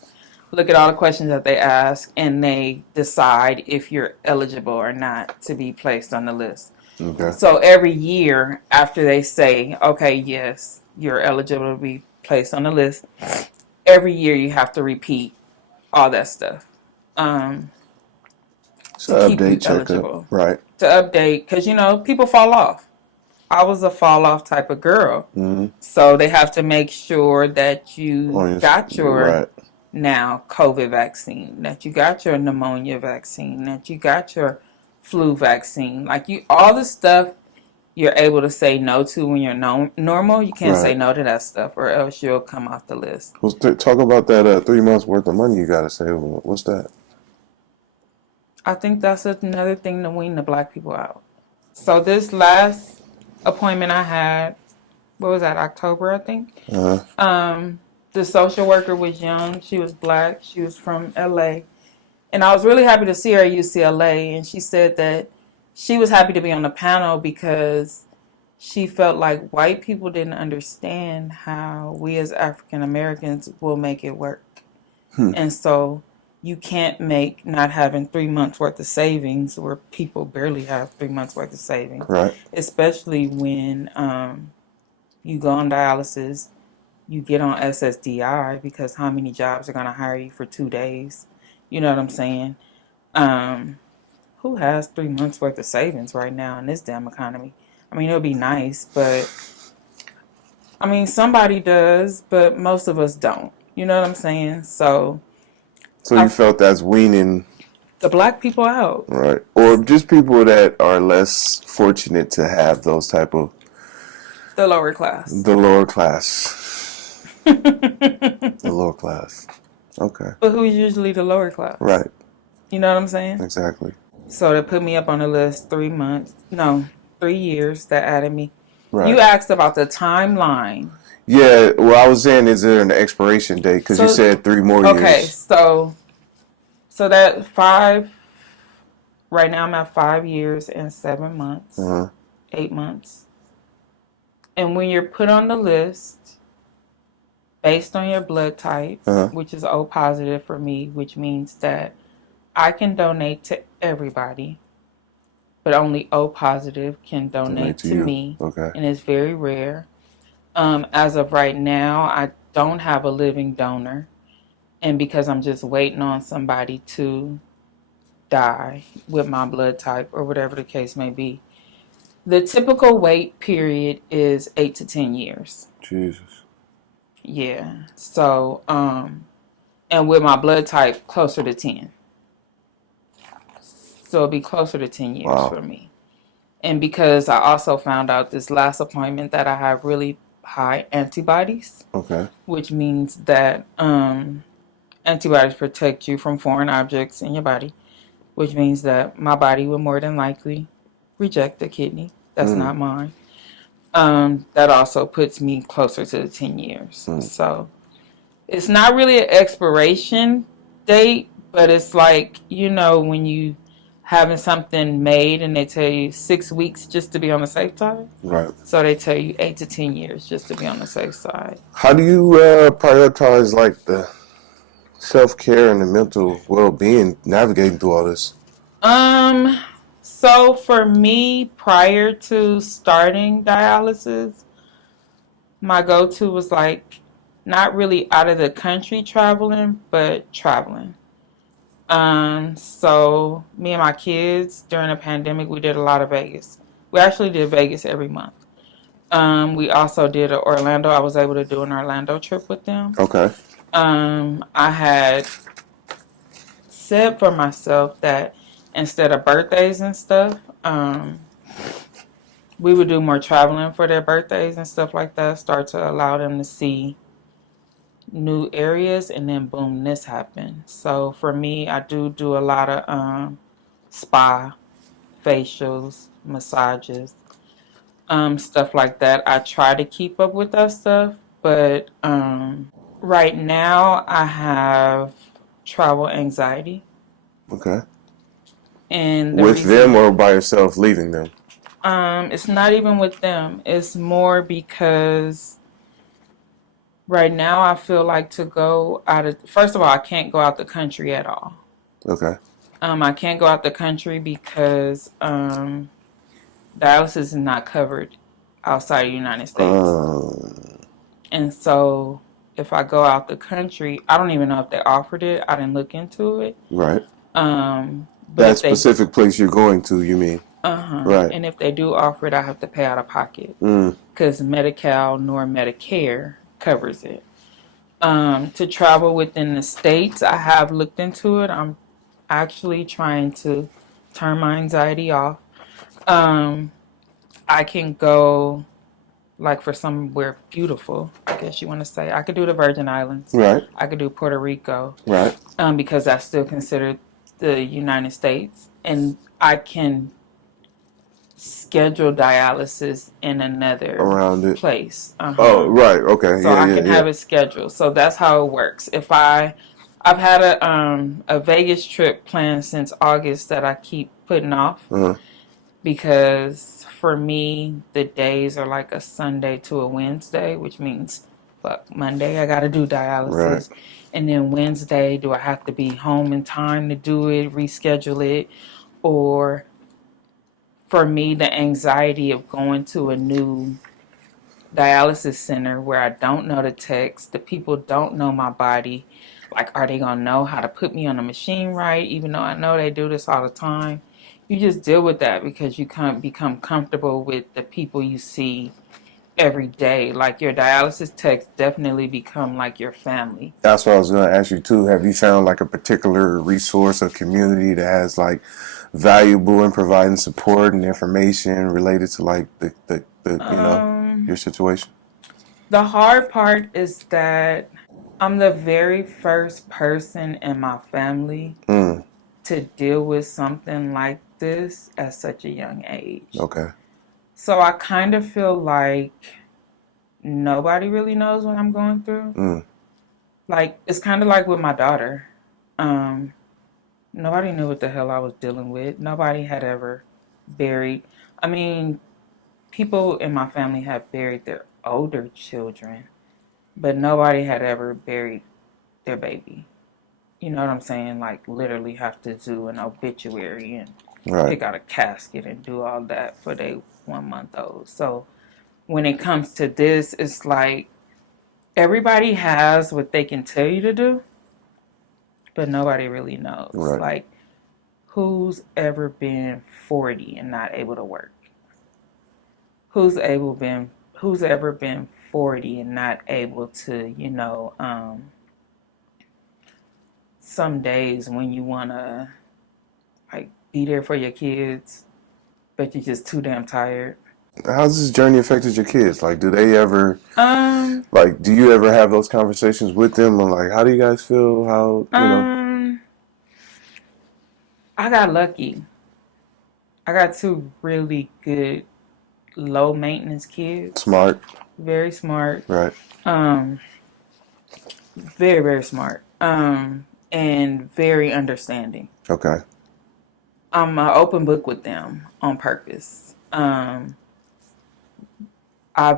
look at all the questions that they ask, and they decide if you're eligible or not to be placed on the list. Okay. So every year after they say, okay, yes, you're eligible to be placed on the list, every year you have to repeat all that stuff. So to keep you update, checkup. eligible. Right. To update, because, people fall off. I was a fall off type of girl. So they have to make sure that you got your now COVID vaccine, that you got your pneumonia vaccine, that you got your flu vaccine. Like, all the stuff you're able to say no to when you're normal, you can't say no to that stuff, or else you'll come off the list. Let's talk about that 3 months worth of money you got to save. What's that? I think that's another thing to wean the black people out. So this last appointment I had, what was that, October, I think? The social worker was young. She was black. She was from LA. And I was really happy to see her at UCLA. And she said that she was happy to be on the panel because she felt like white people didn't understand how we as African Americans will make it work. And so you can't make not having 3 months worth of savings, where people barely have 3 months worth of savings. Right. Especially when you go on dialysis, you get on SSDI, because how many jobs are going to hire you for 2 days? You know what I'm saying? Who has 3 months worth of savings right now in this damn economy? I mean, it would be nice, but I mean, somebody does, but most of us don't. You know what I'm saying? So you felt that's weaning the black people out. Right. Or just people that are less fortunate to have those type of... The lower class. The lower class. The lower class. Okay. But who's usually the lower class? Right. You know what I'm saying? Exactly. So they put me up on the list 3 months. No, 3 years. That added me. Right. You asked about the timeline. Yeah. Well, I was saying, is there an expiration date? Because you said 3 more years. Okay. So that 5. Right now I'm at 5 years and 7 months. 8 months. And when you're put on the list, based on your blood type, which is O positive for me, which means that I can donate to everybody, but only O positive can donate to me. Okay. And it's very rare. As of right now, I don't have a living donor. And because I'm just waiting on somebody to die with my blood type, or whatever the case may be, the typical wait period is 8 to 10 years. Jesus. Yeah. So, and with my blood type, closer to 10. So it'll be closer to 10 years for me. And because I also found out this last appointment that I have really high antibodies. Okay. Which means that antibodies protect you from foreign objects in your body. Which means that my body will more than likely reject the kidney. That's not mine. That also puts me closer to the 10 years. So it's not really an expiration date, but it's like, when you having something made and they tell you 6 weeks just to be on the safe side. Right. So they tell you 8 to 10 years just to be on the safe side. How do you prioritize like the self-care and the mental well-being navigating through all this? So for me, prior to starting dialysis, my go-to was like not really out of the country traveling, but traveling. So me and my kids during the pandemic, we did a lot of Vegas. We actually did Vegas every month. We also did Orlando. I was able to do an Orlando trip with them. Okay. I had said for myself that instead of birthdays and stuff, we would do more traveling for their birthdays and stuff like that. Start to allow them to see new areas, and then boom, this happened. So for me, I do a lot of spa, facials, massages, stuff like that. I try to keep up with that stuff, but right now I have travel anxiety, Okay. and the With them reason or by yourself leaving them? it's not even with them. It's more because right now I feel like to go out of. First of all, I can't go out the country at all. Okay. I can't go out the country because dialysis is not covered outside the United States. And so if I go out the country, I don't even know if they offered it. I didn't look into it. Right. But That if they, specific place you're going to, you mean? Right. and if they do offer it, I have to pay out of pocket Mm. because Medi-Cal nor Medicare covers it. To travel within the states, I have looked into it. I'm actually trying to turn my anxiety off. I can go like for somewhere beautiful, I guess you want to say. I could do the Virgin Islands. Right. I could do Puerto Rico. Right. Because that's still considered the United States. And I can schedule dialysis in another Around it. place. Oh, right. Okay. So I can have it scheduled. So that's how it works. I've had a Vegas trip planned since August that I keep putting off because for me the days are like a Sunday to a Wednesday, which means Monday I gotta do dialysis, Right. and then Wednesday do I have to be home in time to do it, reschedule it, or for me the anxiety of going to a new dialysis center where I don't know the text, the people don't know my body. Like, are they gonna know how to put me on the machine right? Even though I know they do this all the time, you just deal with that because you can't become comfortable with the people you see every day. Like your dialysis techs definitely become like your family. That's what I was going to ask you too. Have you found like a particular resource or community that has like valuable and providing support and information related to like the your situation? The hard part is that I'm the very first person in my family to deal with something like this at such a young age. Okay. So I kind of feel like nobody really knows what I'm going through. Like, it's kind of like with my daughter. Nobody knew what the hell I was dealing with. Nobody had ever buried. I mean, people in my family have buried their older children, but nobody had ever buried their baby. You know what I'm saying? Like, literally have to do an obituary and pick out a casket and do all that for their 1 month old. So when it comes to this, it's like everybody has what they can tell you to do, but nobody really knows. Right. Like, who's ever been 40 and not able to work? Who's ever been 40 and not able to, some days when you want to like be there for your kids, but you're just too damn tired. How's this journey affected your kids? Like, do they ever do you ever have those conversations with them? And like, how do you guys feel? How I got lucky. I got two really good low maintenance kids. Smart. Very smart. Right. Very, very smart. And very understanding. Okay. I'm an open book with them on purpose. I've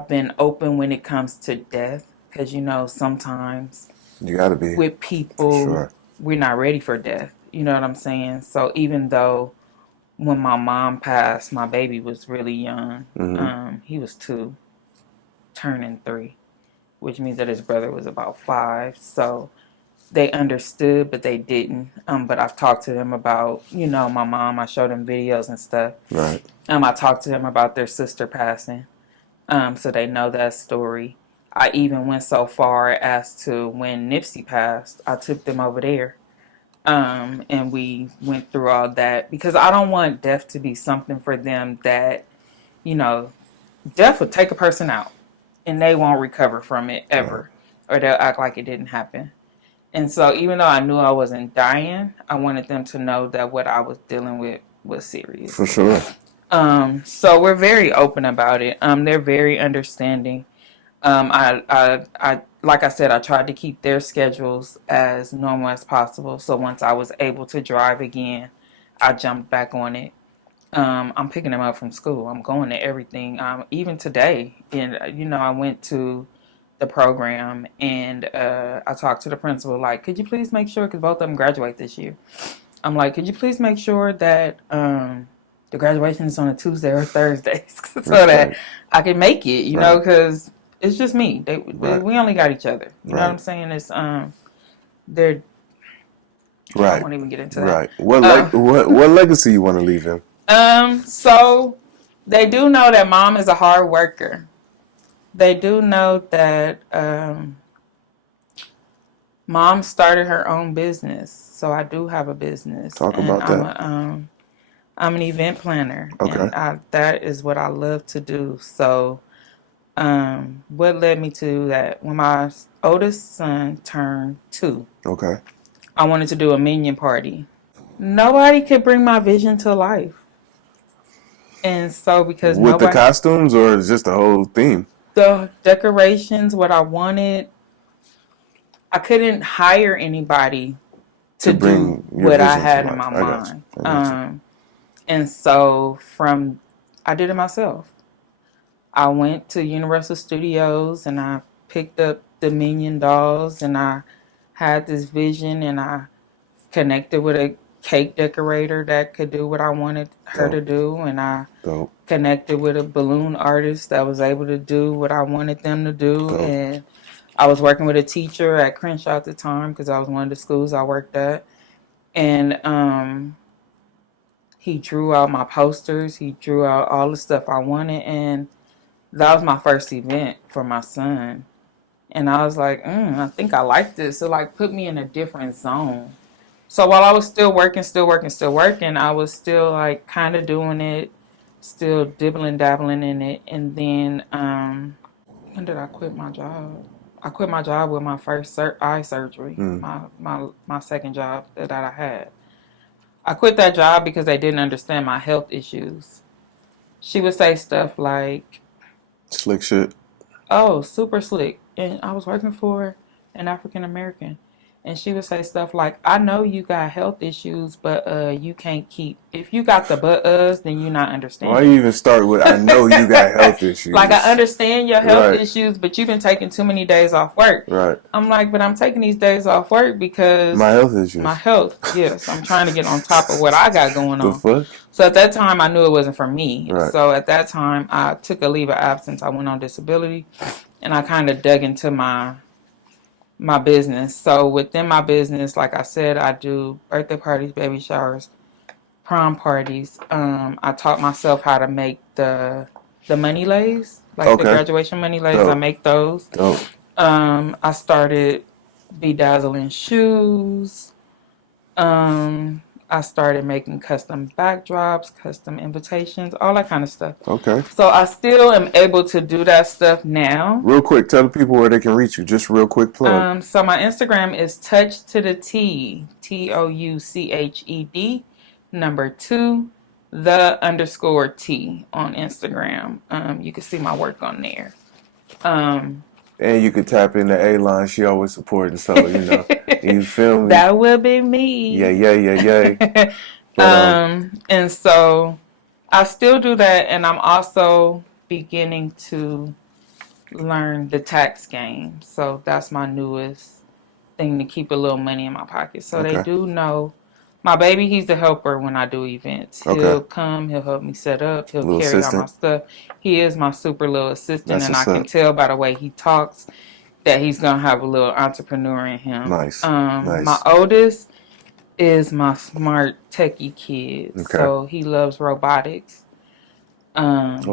been open when it comes to death because, sometimes You got to be. with people, Sure. we're not ready for death. You know what I'm saying? So even though when my mom passed, my baby was really young. Mm-hmm. He was 2, turning 3, which means that his brother was about 5. So they understood, but they didn't. But I've talked to them about, my mom. I showed them videos and stuff. Right. I talked to them about their sister passing. So they know that story. I even went so far as to when Nipsey passed, I took them over there. And we went through all that because I don't want death to be something for them that, death would take a person out and they won't recover from it ever, or they'll act like it didn't happen. And so even though I knew I wasn't dying, I wanted them to know that what I was dealing with was serious. For sure. So we're very open about it. They're very understanding. I like I said, I tried to keep their schedules as normal as possible. So once I was able to drive again, I jumped back on it. I'm picking them up from school. I'm going to everything. Even today, and I went to the program and I talked to the principal. Like, could you please make sure, because both of them graduate this year. I'm like, could you please make sure that the graduation is on a Tuesday or Thursday so that I can make it, you know, because it's just me. We only got each other. You know what I'm saying? It's they're I won't even get into that. Right. What legacy you want to leave him? So they do know that mom is a hard worker. They do know that mom started her own business. So I do have a business. Talk about that. I'm an event planner. Okay. And that is what I love to do. So what led me to that? When my oldest son turned 2. Okay. I wanted to do a minion party. Nobody could bring my vision to life. And so because with the costumes or just the whole theme? The decorations, what I wanted, I couldn't hire anybody to do what I had in my mind. And so I did it myself. I went to Universal Studios and I picked up the Minion dolls and I had this vision and I connected with a cake decorator that could do what I wanted her to do, and I connected with a balloon artist that was able to do what I wanted them to do. And I was working with a teacher at Crenshaw at the time because I was one of the schools I worked at. And he drew out my posters. He drew out all the stuff I wanted. And that was my first event for my son. And I was like, I think I like this. So, put me in a different zone. So while I was still working, I was still, kind of doing it, still dabbling in it. And then, when did I quit my job? I quit my job with my first eye surgery, my second job that I had. I quit that job because they didn't understand my health issues. She would say stuff like, slick shit. Oh, super slick. And I was working for an African American. And she would say stuff like, I know you got health issues, but you can't keep. If you got the but-us, then you're not understanding. Why you even start with, I know you got health issues? I understand your health issues, but you've been taking too many days off work. Right. I'm like, but I'm taking these days off work because... My health issues. My health, yes. I'm trying to get on top of what I got going on. The fuck? So at that time, I knew it wasn't for me. Right. So at that time, I took a leave of absence. I went on disability, and I kind of dug into my business. So within my business, like I said, I do birthday parties, baby showers, prom parties. I taught myself how to make the money lays, the graduation money lays. I make those. I started bedazzling shoes. I started making custom backdrops, custom invitations, all that kind of stuff. Okay. So I still am able to do that stuff now. Real quick, tell the people where they can reach you. Just real quick plug. So my Instagram is touch to the T, TOUCHED, 2, _T on Instagram. You can see my work on there. And you could tap in the A-line. She always supporting, so, you feel me? That will be me. Yeah. And so I still do that, and I'm also beginning to learn the tax game. So that's my newest thing to keep a little money in my pocket. So they do know My baby, he's the helper when I do events. Okay. He'll come, he'll help me set up, he'll Little carry all my assistant. stuff. He is my super little assistant, That's and I what's can up. tell by the way he talks that he's gonna have a little entrepreneur in him. Nice. My Nice. oldest is my smart techie kid, Okay. so he loves robotics. We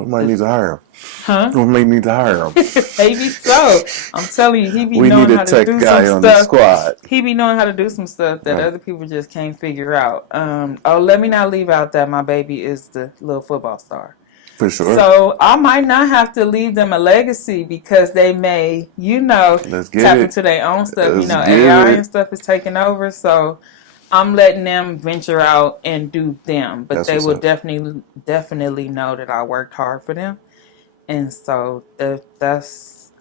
might need to hire him. Huh? We may need to hire him. Maybe so. I'm telling you, he be We knowing need how a to tech do guy some on the stuff. squad. He be knowing how to do some stuff that Right. other people just can't figure out. Let me not leave out that my baby is the little football star. For sure. So I might not have to leave them a legacy because they may, Let's get tap it. into their own stuff. Let's get AI it. and stuff is taking over. So I'm letting them venture out and do them. But That's they what's will up. definitely know that I worked hard for them. And so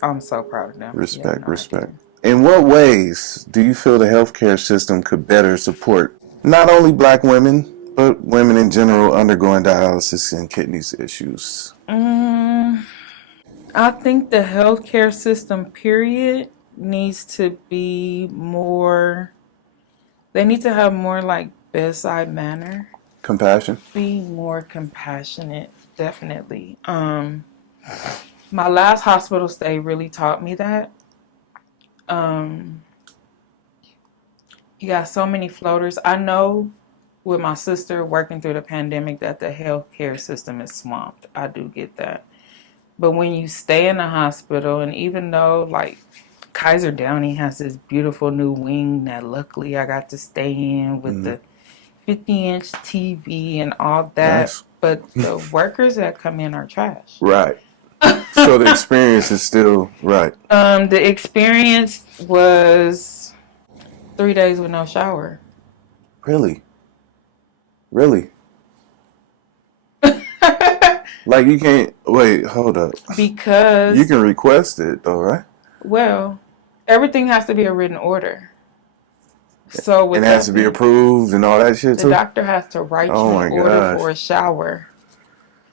I'm so proud of them. Respect, respect. In what ways do you feel the healthcare system could better support not only black women, but women in general undergoing dialysis and kidneys issues? I think the healthcare system, period, needs to be more, they need to have more like bedside manner, Compassion? be more compassionate, definitely. My last hospital stay really taught me that. You got so many floaters. I know with my sister working through the pandemic that the healthcare system is swamped. I do get that. But when you stay in the hospital, and even though like Kaiser Downey has this beautiful new wing that luckily I got to stay in with the 50-inch TV and all that, Nice. but the workers that come in are trash. Right. So the experience is still right. The experience was 3 days with no shower. Really? Really? Like you can't wait, hold up. Because You can request it though, right? well, everything has to be a written order. So with It has to be approved and all that shit the too. doctor has to write you Oh my an order gosh. for a shower.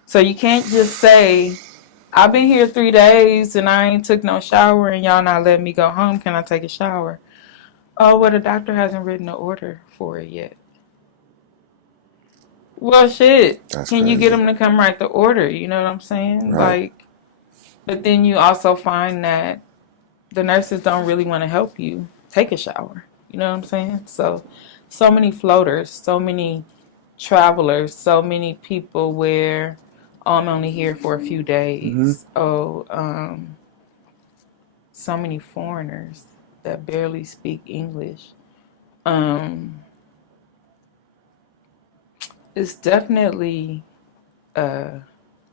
So you can't just say, I've been here 3 days and I ain't took no shower and y'all not letting me go home. Can I take a shower? Oh, well, the doctor hasn't written an order for it yet. Well, shit. That's Can you crazy. get them to come write the order? You know what I'm saying? Right. Like, but then you also find that the nurses don't really want to help you take a shower. You know what I'm saying? So many floaters, so many travelers, so many people where I'm only here for a few days. So many foreigners that barely speak English. It's definitely a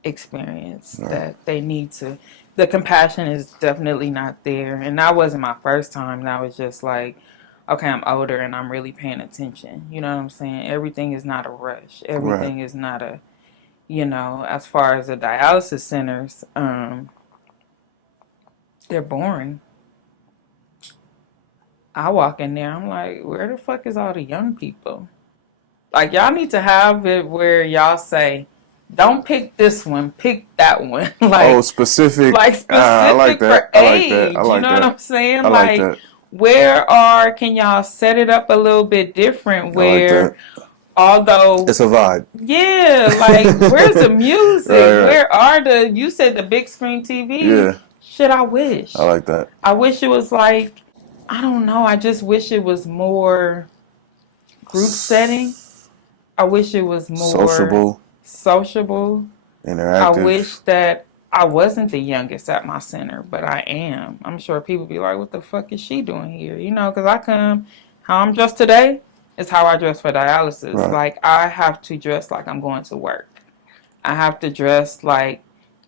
experience that they need to. The compassion is definitely not there, and that wasn't my first time. That was just like, okay, I'm older and I'm really paying attention. You know what I'm saying? Everything is not a rush. Everything is not a, as far as the dialysis centers, they're boring. I walk in there, I'm like, where the fuck is all the young people? Like, y'all need to have it where y'all say, don't pick this one, pick that one. Like, specific. like I like specific that. for I like that. age. I like You know that. what I'm saying? I like that. Can y'all set it up a little bit different I like where, that. although, It's a vibe. yeah, like, where's the music? Right. Where are you said the big screen TV? Yeah. Shit, I wish. I like that. I wish it was like, I don't know, I just wish it was more group setting. I wish it was more sociable. Interactive. I wish that I wasn't the youngest at my center, but I am. I'm sure people be like, what the fuck is she doing here? Because I come, how I'm dressed today is how I dress for dialysis. Right. Like, I have to dress like I'm going to work. I have to dress like,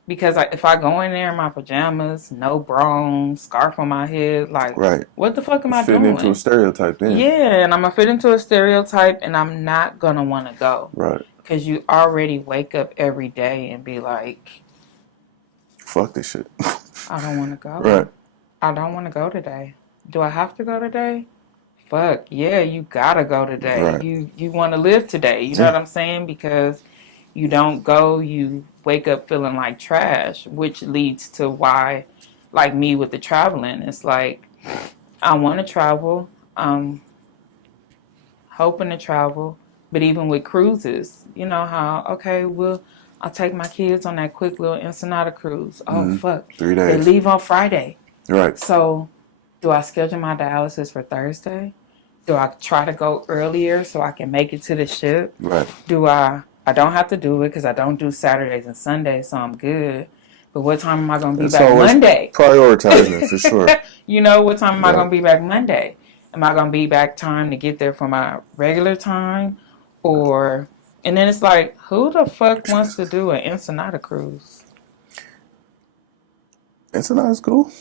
because if I go in there in my pajamas, no bra, scarf on my head, like, what the fuck am I doing? Fitting into a stereotype then. Yeah, and I'm going to fit into a stereotype, and I'm not going to want to go. Right. Because you already wake up every day and be like, fuck this shit. I don't want to go. Right. I don't want to go today. Do I have to go today? Fuck, yeah, you gotta go today. Right. You want to live today. You know what I'm saying? Because you don't go, you wake up feeling like trash, which leads to why, like me with the traveling, it's like, I want to travel. hoping to travel. But even with cruises, you know how, okay, I'll take my kids on that quick little Ensenada cruise. Oh, fuck. 3 They days. leave on Friday. Right. So do I schedule my dialysis for Thursday? Do I try to go earlier so I can make it to the ship? Right. I don't have to do it because I don't do Saturdays and Sundays, so I'm good. But what time am I going to be It's back always Monday? prioritizing it for sure. You know, what time am I Right. going to be back Monday? Am I going to be back time to get there for my regular time? And then it's like, who the fuck wants to do an Ensenada cruise? Ensenada's cool.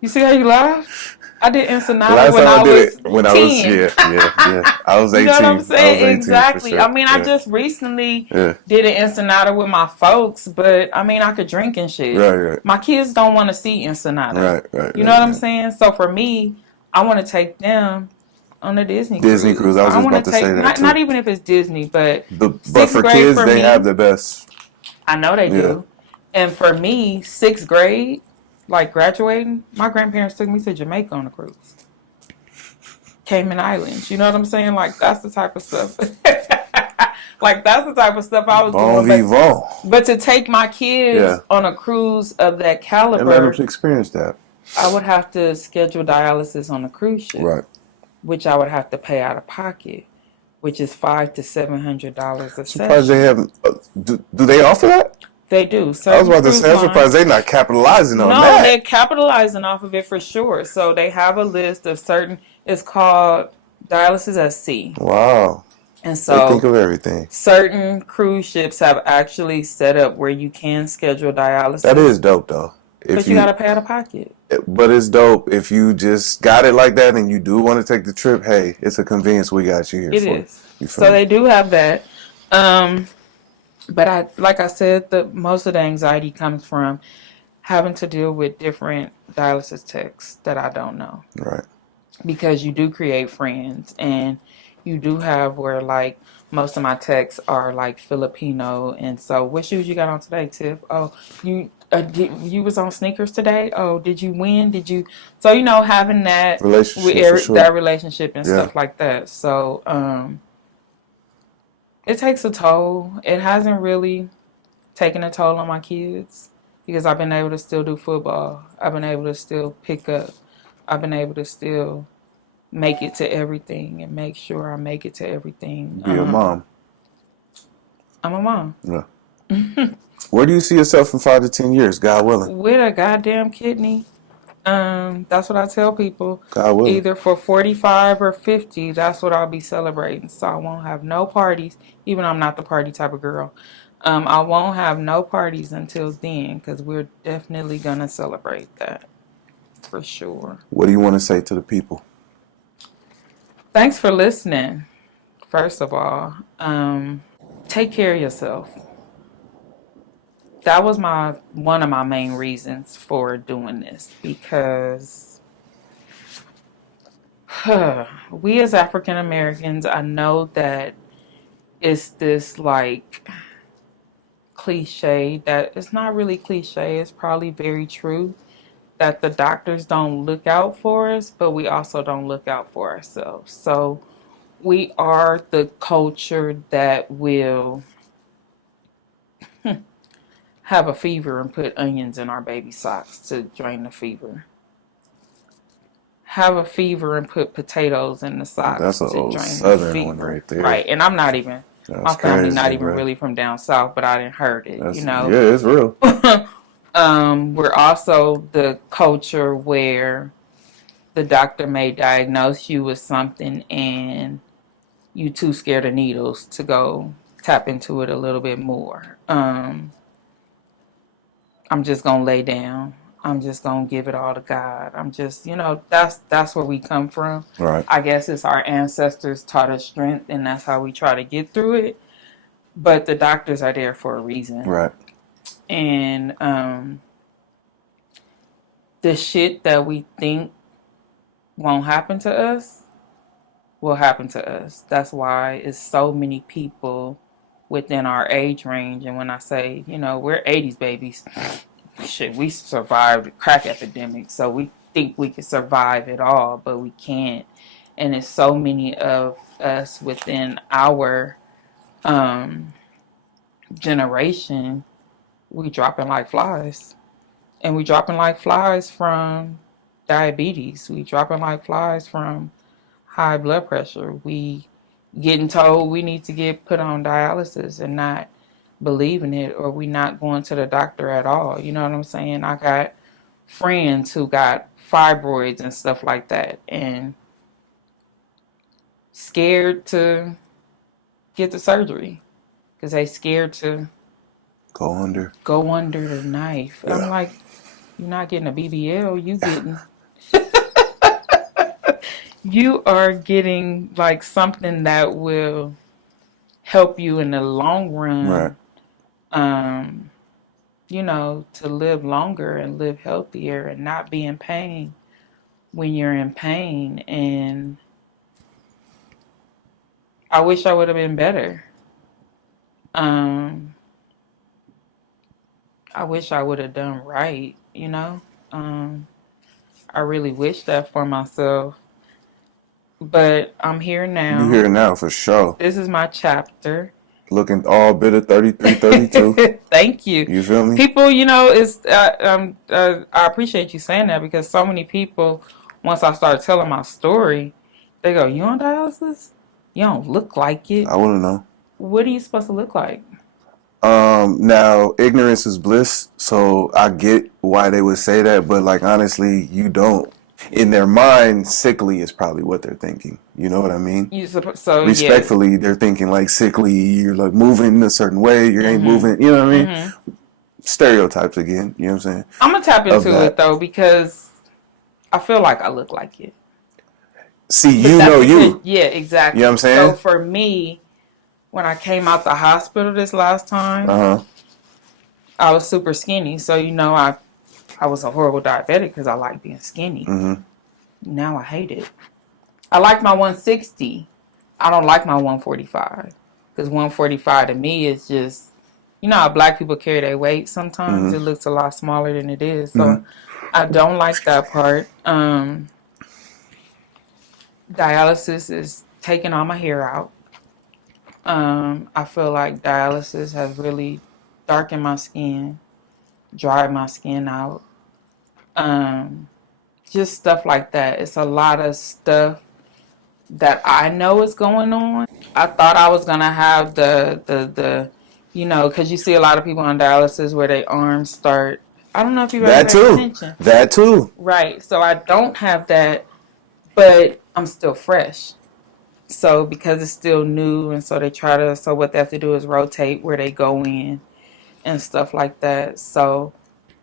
You see how you laugh? I did Ensenada Last when time I I did was it, when 10. I was, yeah. I was 18. You know what I'm I was saying? 18 Exactly. for sure. I mean, I just recently Yeah. did an Ensenada with my folks, but I mean, I could drink and shit. Right. My kids don't want to see Ensenada. Right. You know what I'm saying? So for me, I want to take them on a Disney cruise. I was just want about to to say take, that too. not even if it's Disney, but But sixth for grade kids, for they me, have the best. I know they do. And for me, sixth grade, like graduating, my grandparents took me to Jamaica on a cruise. Cayman Islands. You know what I'm saying? Like, that's the type of stuff. Like, that's the type of stuff I was Bon doing. vivant. But to take my kids on a cruise of that caliber, And let them experience that. I would have to schedule dialysis on a cruise ship. Right. Which I would have to pay out of pocket, which is $500 to $700 a Surprised session. they haven't. Do they offer that? They do. I was about to say, I'm surprised they're not capitalizing on that. No, they're capitalizing off of it for sure. So they have a list of certain. It's called Dialysis at Sea. Wow. And so they think of everything. Certain cruise ships have actually set up where you can schedule dialysis. That is dope, though. But you got to pay out of pocket. But it's dope if you just got it like that and you do want to take the trip. Hey, it's a convenience we got you here for. It is. So they do have that. But like I said, most of the anxiety comes from having to deal with different dialysis techs that I don't know. Right. Because you do create friends, and you do have where, like, most of my techs are like Filipino, and so what shoes you got on today, Tiff? Oh, you was on sneakers today? Oh, did you win? Did you? So, you know, having that relationship, that relationship and stuff like that. So it takes a toll. It hasn't really taken a toll on my kids because I've been able to still do football. I've been able to still pick up. I've been able to still make it to everything and make sure I make it to everything. Be a mom. I'm a mom. Yeah. Where do you see yourself in 5 to 10 years, God willing? With a goddamn kidney. That's what I tell people. God willing. Either for 45 or 50, that's what I'll be celebrating. So I won't have no parties, even though I'm not the party type of girl. I won't have no parties until then because we're definitely going to celebrate that for sure. What do you want to say to the people? Thanks for listening, first of all. Take care of yourself. That was one of my main reasons for doing this, because we as African Americans, I know that it's this like cliche that it's not really cliche, it's probably very true, that the doctors don't look out for us, but we also don't look out for ourselves. So we are the culture that will have a fever and put onions in our baby socks to drain the fever. Have a fever and put potatoes in the socks to drain the fever. One right there. Right, and I'm not even, my family not even really from down south, but I didn't heard it, you know. Yeah, it's real. We're also the culture where the doctor may diagnose you with something and you too scared of needles to go tap into it a little bit more. I'm just going to lay down. I'm just going to give it all to God. I'm just, you know, that's where we come from. Right. I guess it's our ancestors taught us strength, and that's how we try to get through it. But the doctors are there for a reason. Right. And the shit that we think won't happen to us will happen to us. That's why it's so many people within our age range. And when I say, you know, we're 80s babies, shit, we survived the crack epidemic, so we think we can survive it all, but we can't. and it's so many of us within our generation, we dropping like flies. And we dropping like flies from diabetes. We dropping like flies from high blood pressure. We getting told we need to get put on dialysis and not believing it, or we not going to the doctor at all. You know what I'm saying? I got friends who got fibroids and stuff like that and scared to get the surgery because they scared to Go under. the knife. Yeah. I'm like, you're not getting a BBL, you are getting like something that will help you in the long run, Right. you know, to live longer and live healthier and not be in pain when you're in pain. And I wish I would have been better. I wish I would have done right, you know. I really wish that for myself. But I'm here now. You here now for sure. This is my chapter. Looking all bitter 33, 32. Thank you. You feel me? People, you know, I appreciate you saying that, because so many people, once I start telling my story, they go, "You on dialysis? You don't look like it." I want to know. What are you supposed to look like? Now, ignorance is bliss, so I get why they would say that, but like honestly, you don't. In their mind, sickly is probably what they're thinking. You know what I mean? So Respectfully, yes. they're thinking like sickly, you're like moving a certain way, you ain't moving, you know what I mean? Stereotypes again, you know what I'm saying? I'm gonna tap into it though, because I feel like I look like it. See, you know you. Yeah, exactly. You know what I'm saying? So for me, when I came out the hospital this last time, I was super skinny. So, you know, I was a horrible diabetic because I like being skinny. Now I hate it. I like my 160. I don't like my 145. Because 145 to me is just, you know how black people carry their weight sometimes? It looks a lot smaller than it is. So I don't like that part. Dialysis is taking all my hair out. I feel like dialysis has really darkened my skin, dried my skin out. Just stuff like that. It's a lot of stuff that I know is going on. I thought I was gonna have the you know, because you see a lot of people on dialysis where their arms start. I don't know if you ever paid attention. That too. Right. So I don't have that, but I'm still fresh. So because it's still new, and so so what they have to do is rotate where they go in and stuff like that. So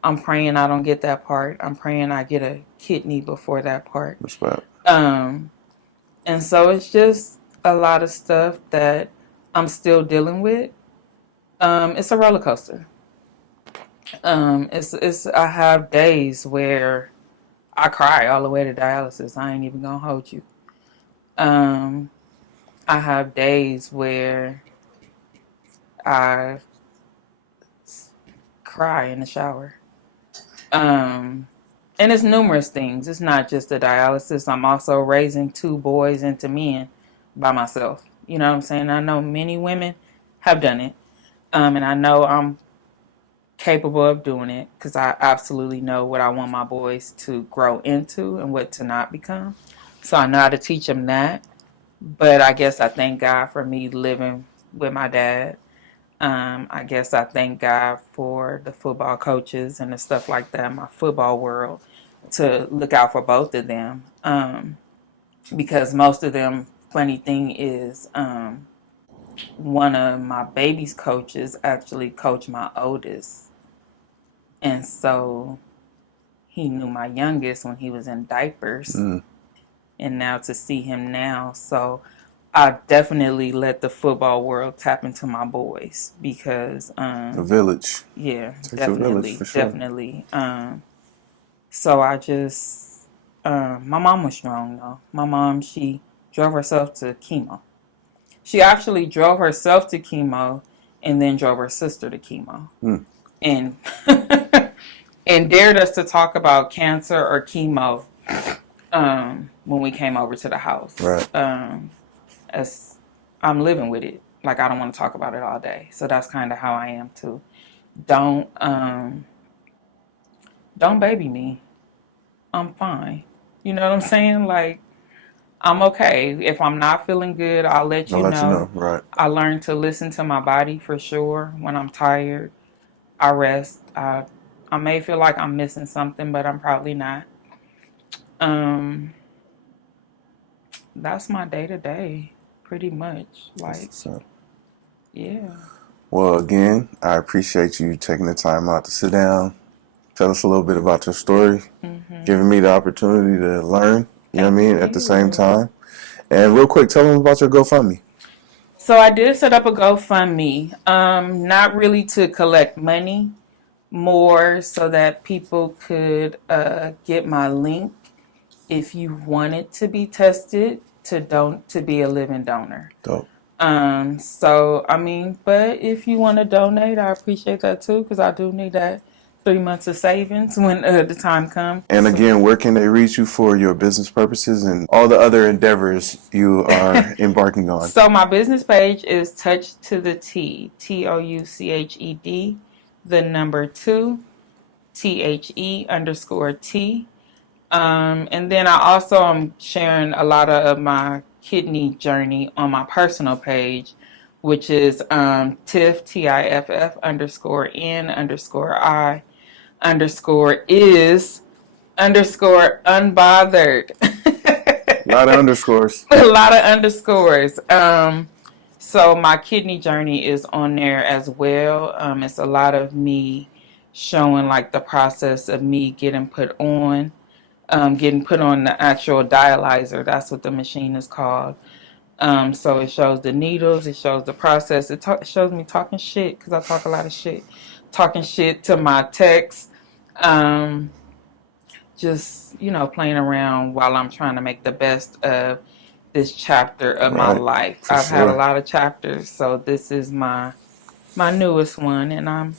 I'm praying I don't get that part. I'm praying I get a kidney before that part. Respect. And so it's just a lot of stuff that I'm still dealing with. It's a roller coaster. I have days where I cry all the way to dialysis. I ain't even gonna hold you. I have days where I cry in the shower. And it's numerous things. It's not just the dialysis. I'm also raising 2 boys into men by myself. You know what I'm saying? I know many women have done it. And I know I'm capable of doing it, because I absolutely know what I want my boys to grow into and what to not become. So I know how to teach them that. But I guess I thank God for me living with my dad. I guess I thank God for the football coaches and the stuff like that, my football world, to look out for both of them. Because most of them, funny thing is, one of my baby's coaches actually coached my oldest. And so he knew my youngest when he was in diapers. And now to see him now. So I definitely let the football world tap into my boys, because the village. Yeah, definitely, for sure. Definitely. So I just my mom was strong though. My mom, she drove herself to chemo. She actually drove herself to chemo and then drove her sister to chemo. And and dared us to talk about cancer or chemo when we came over to the house. Right. As I'm living with it. Like, I don't want to talk about it all day. So that's kind of how I am too. Don't baby me. I'm fine. You know what I'm saying? Like, I'm okay. If I'm not feeling good, I'll let I'll you let you know. know. Right. I learned to listen to my body for sure. When I'm tired, I rest. I may feel like I'm missing something, but I'm probably not. Um, that's my day to day, pretty much. That's Like, what's up. yeah. Well, again, I appreciate you taking the time out to sit down, tell us a little bit about your story, giving me the opportunity to learn, you know what I Thank mean, at the same you. time. And real quick, tell them about your GoFundMe. So I did set up a GoFundMe, not really to collect money, more so that people could get my link if you wanted to be tested to be a living donor. Dope. So I mean, but if you want to donate, I appreciate that too, because I do need that 3 months of savings when the time comes. And again, where can they reach you for your business purposes and all the other endeavors you are embarking on? So my business page is Touch to the T, TOUCHED, the number 2, THE_T. And then I also am sharing a lot of my kidney journey on my personal page, which is TIFF, TIFF_N_I_is_unbothered. A lot of underscores. A lot of underscores. So my kidney journey is on there as well. It's a lot of me showing like the process of me getting put on the actual dialyzer. That's what the machine is called. So it shows the needles, it shows the process. It shows me talking shit, because I talk a lot of shit. Talking shit to my techs. Just, playing around while I'm trying to make the best of this chapter of my Right. life. For I've had a sure. lot of chapters, so this is my newest one, and I'm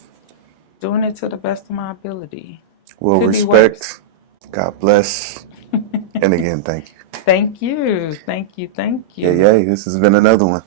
doing it to the best of my ability. Well, Could be worse. respect. God bless. And again, thank you. Thank you. Thank you. Thank you. Yeah, this has been another one.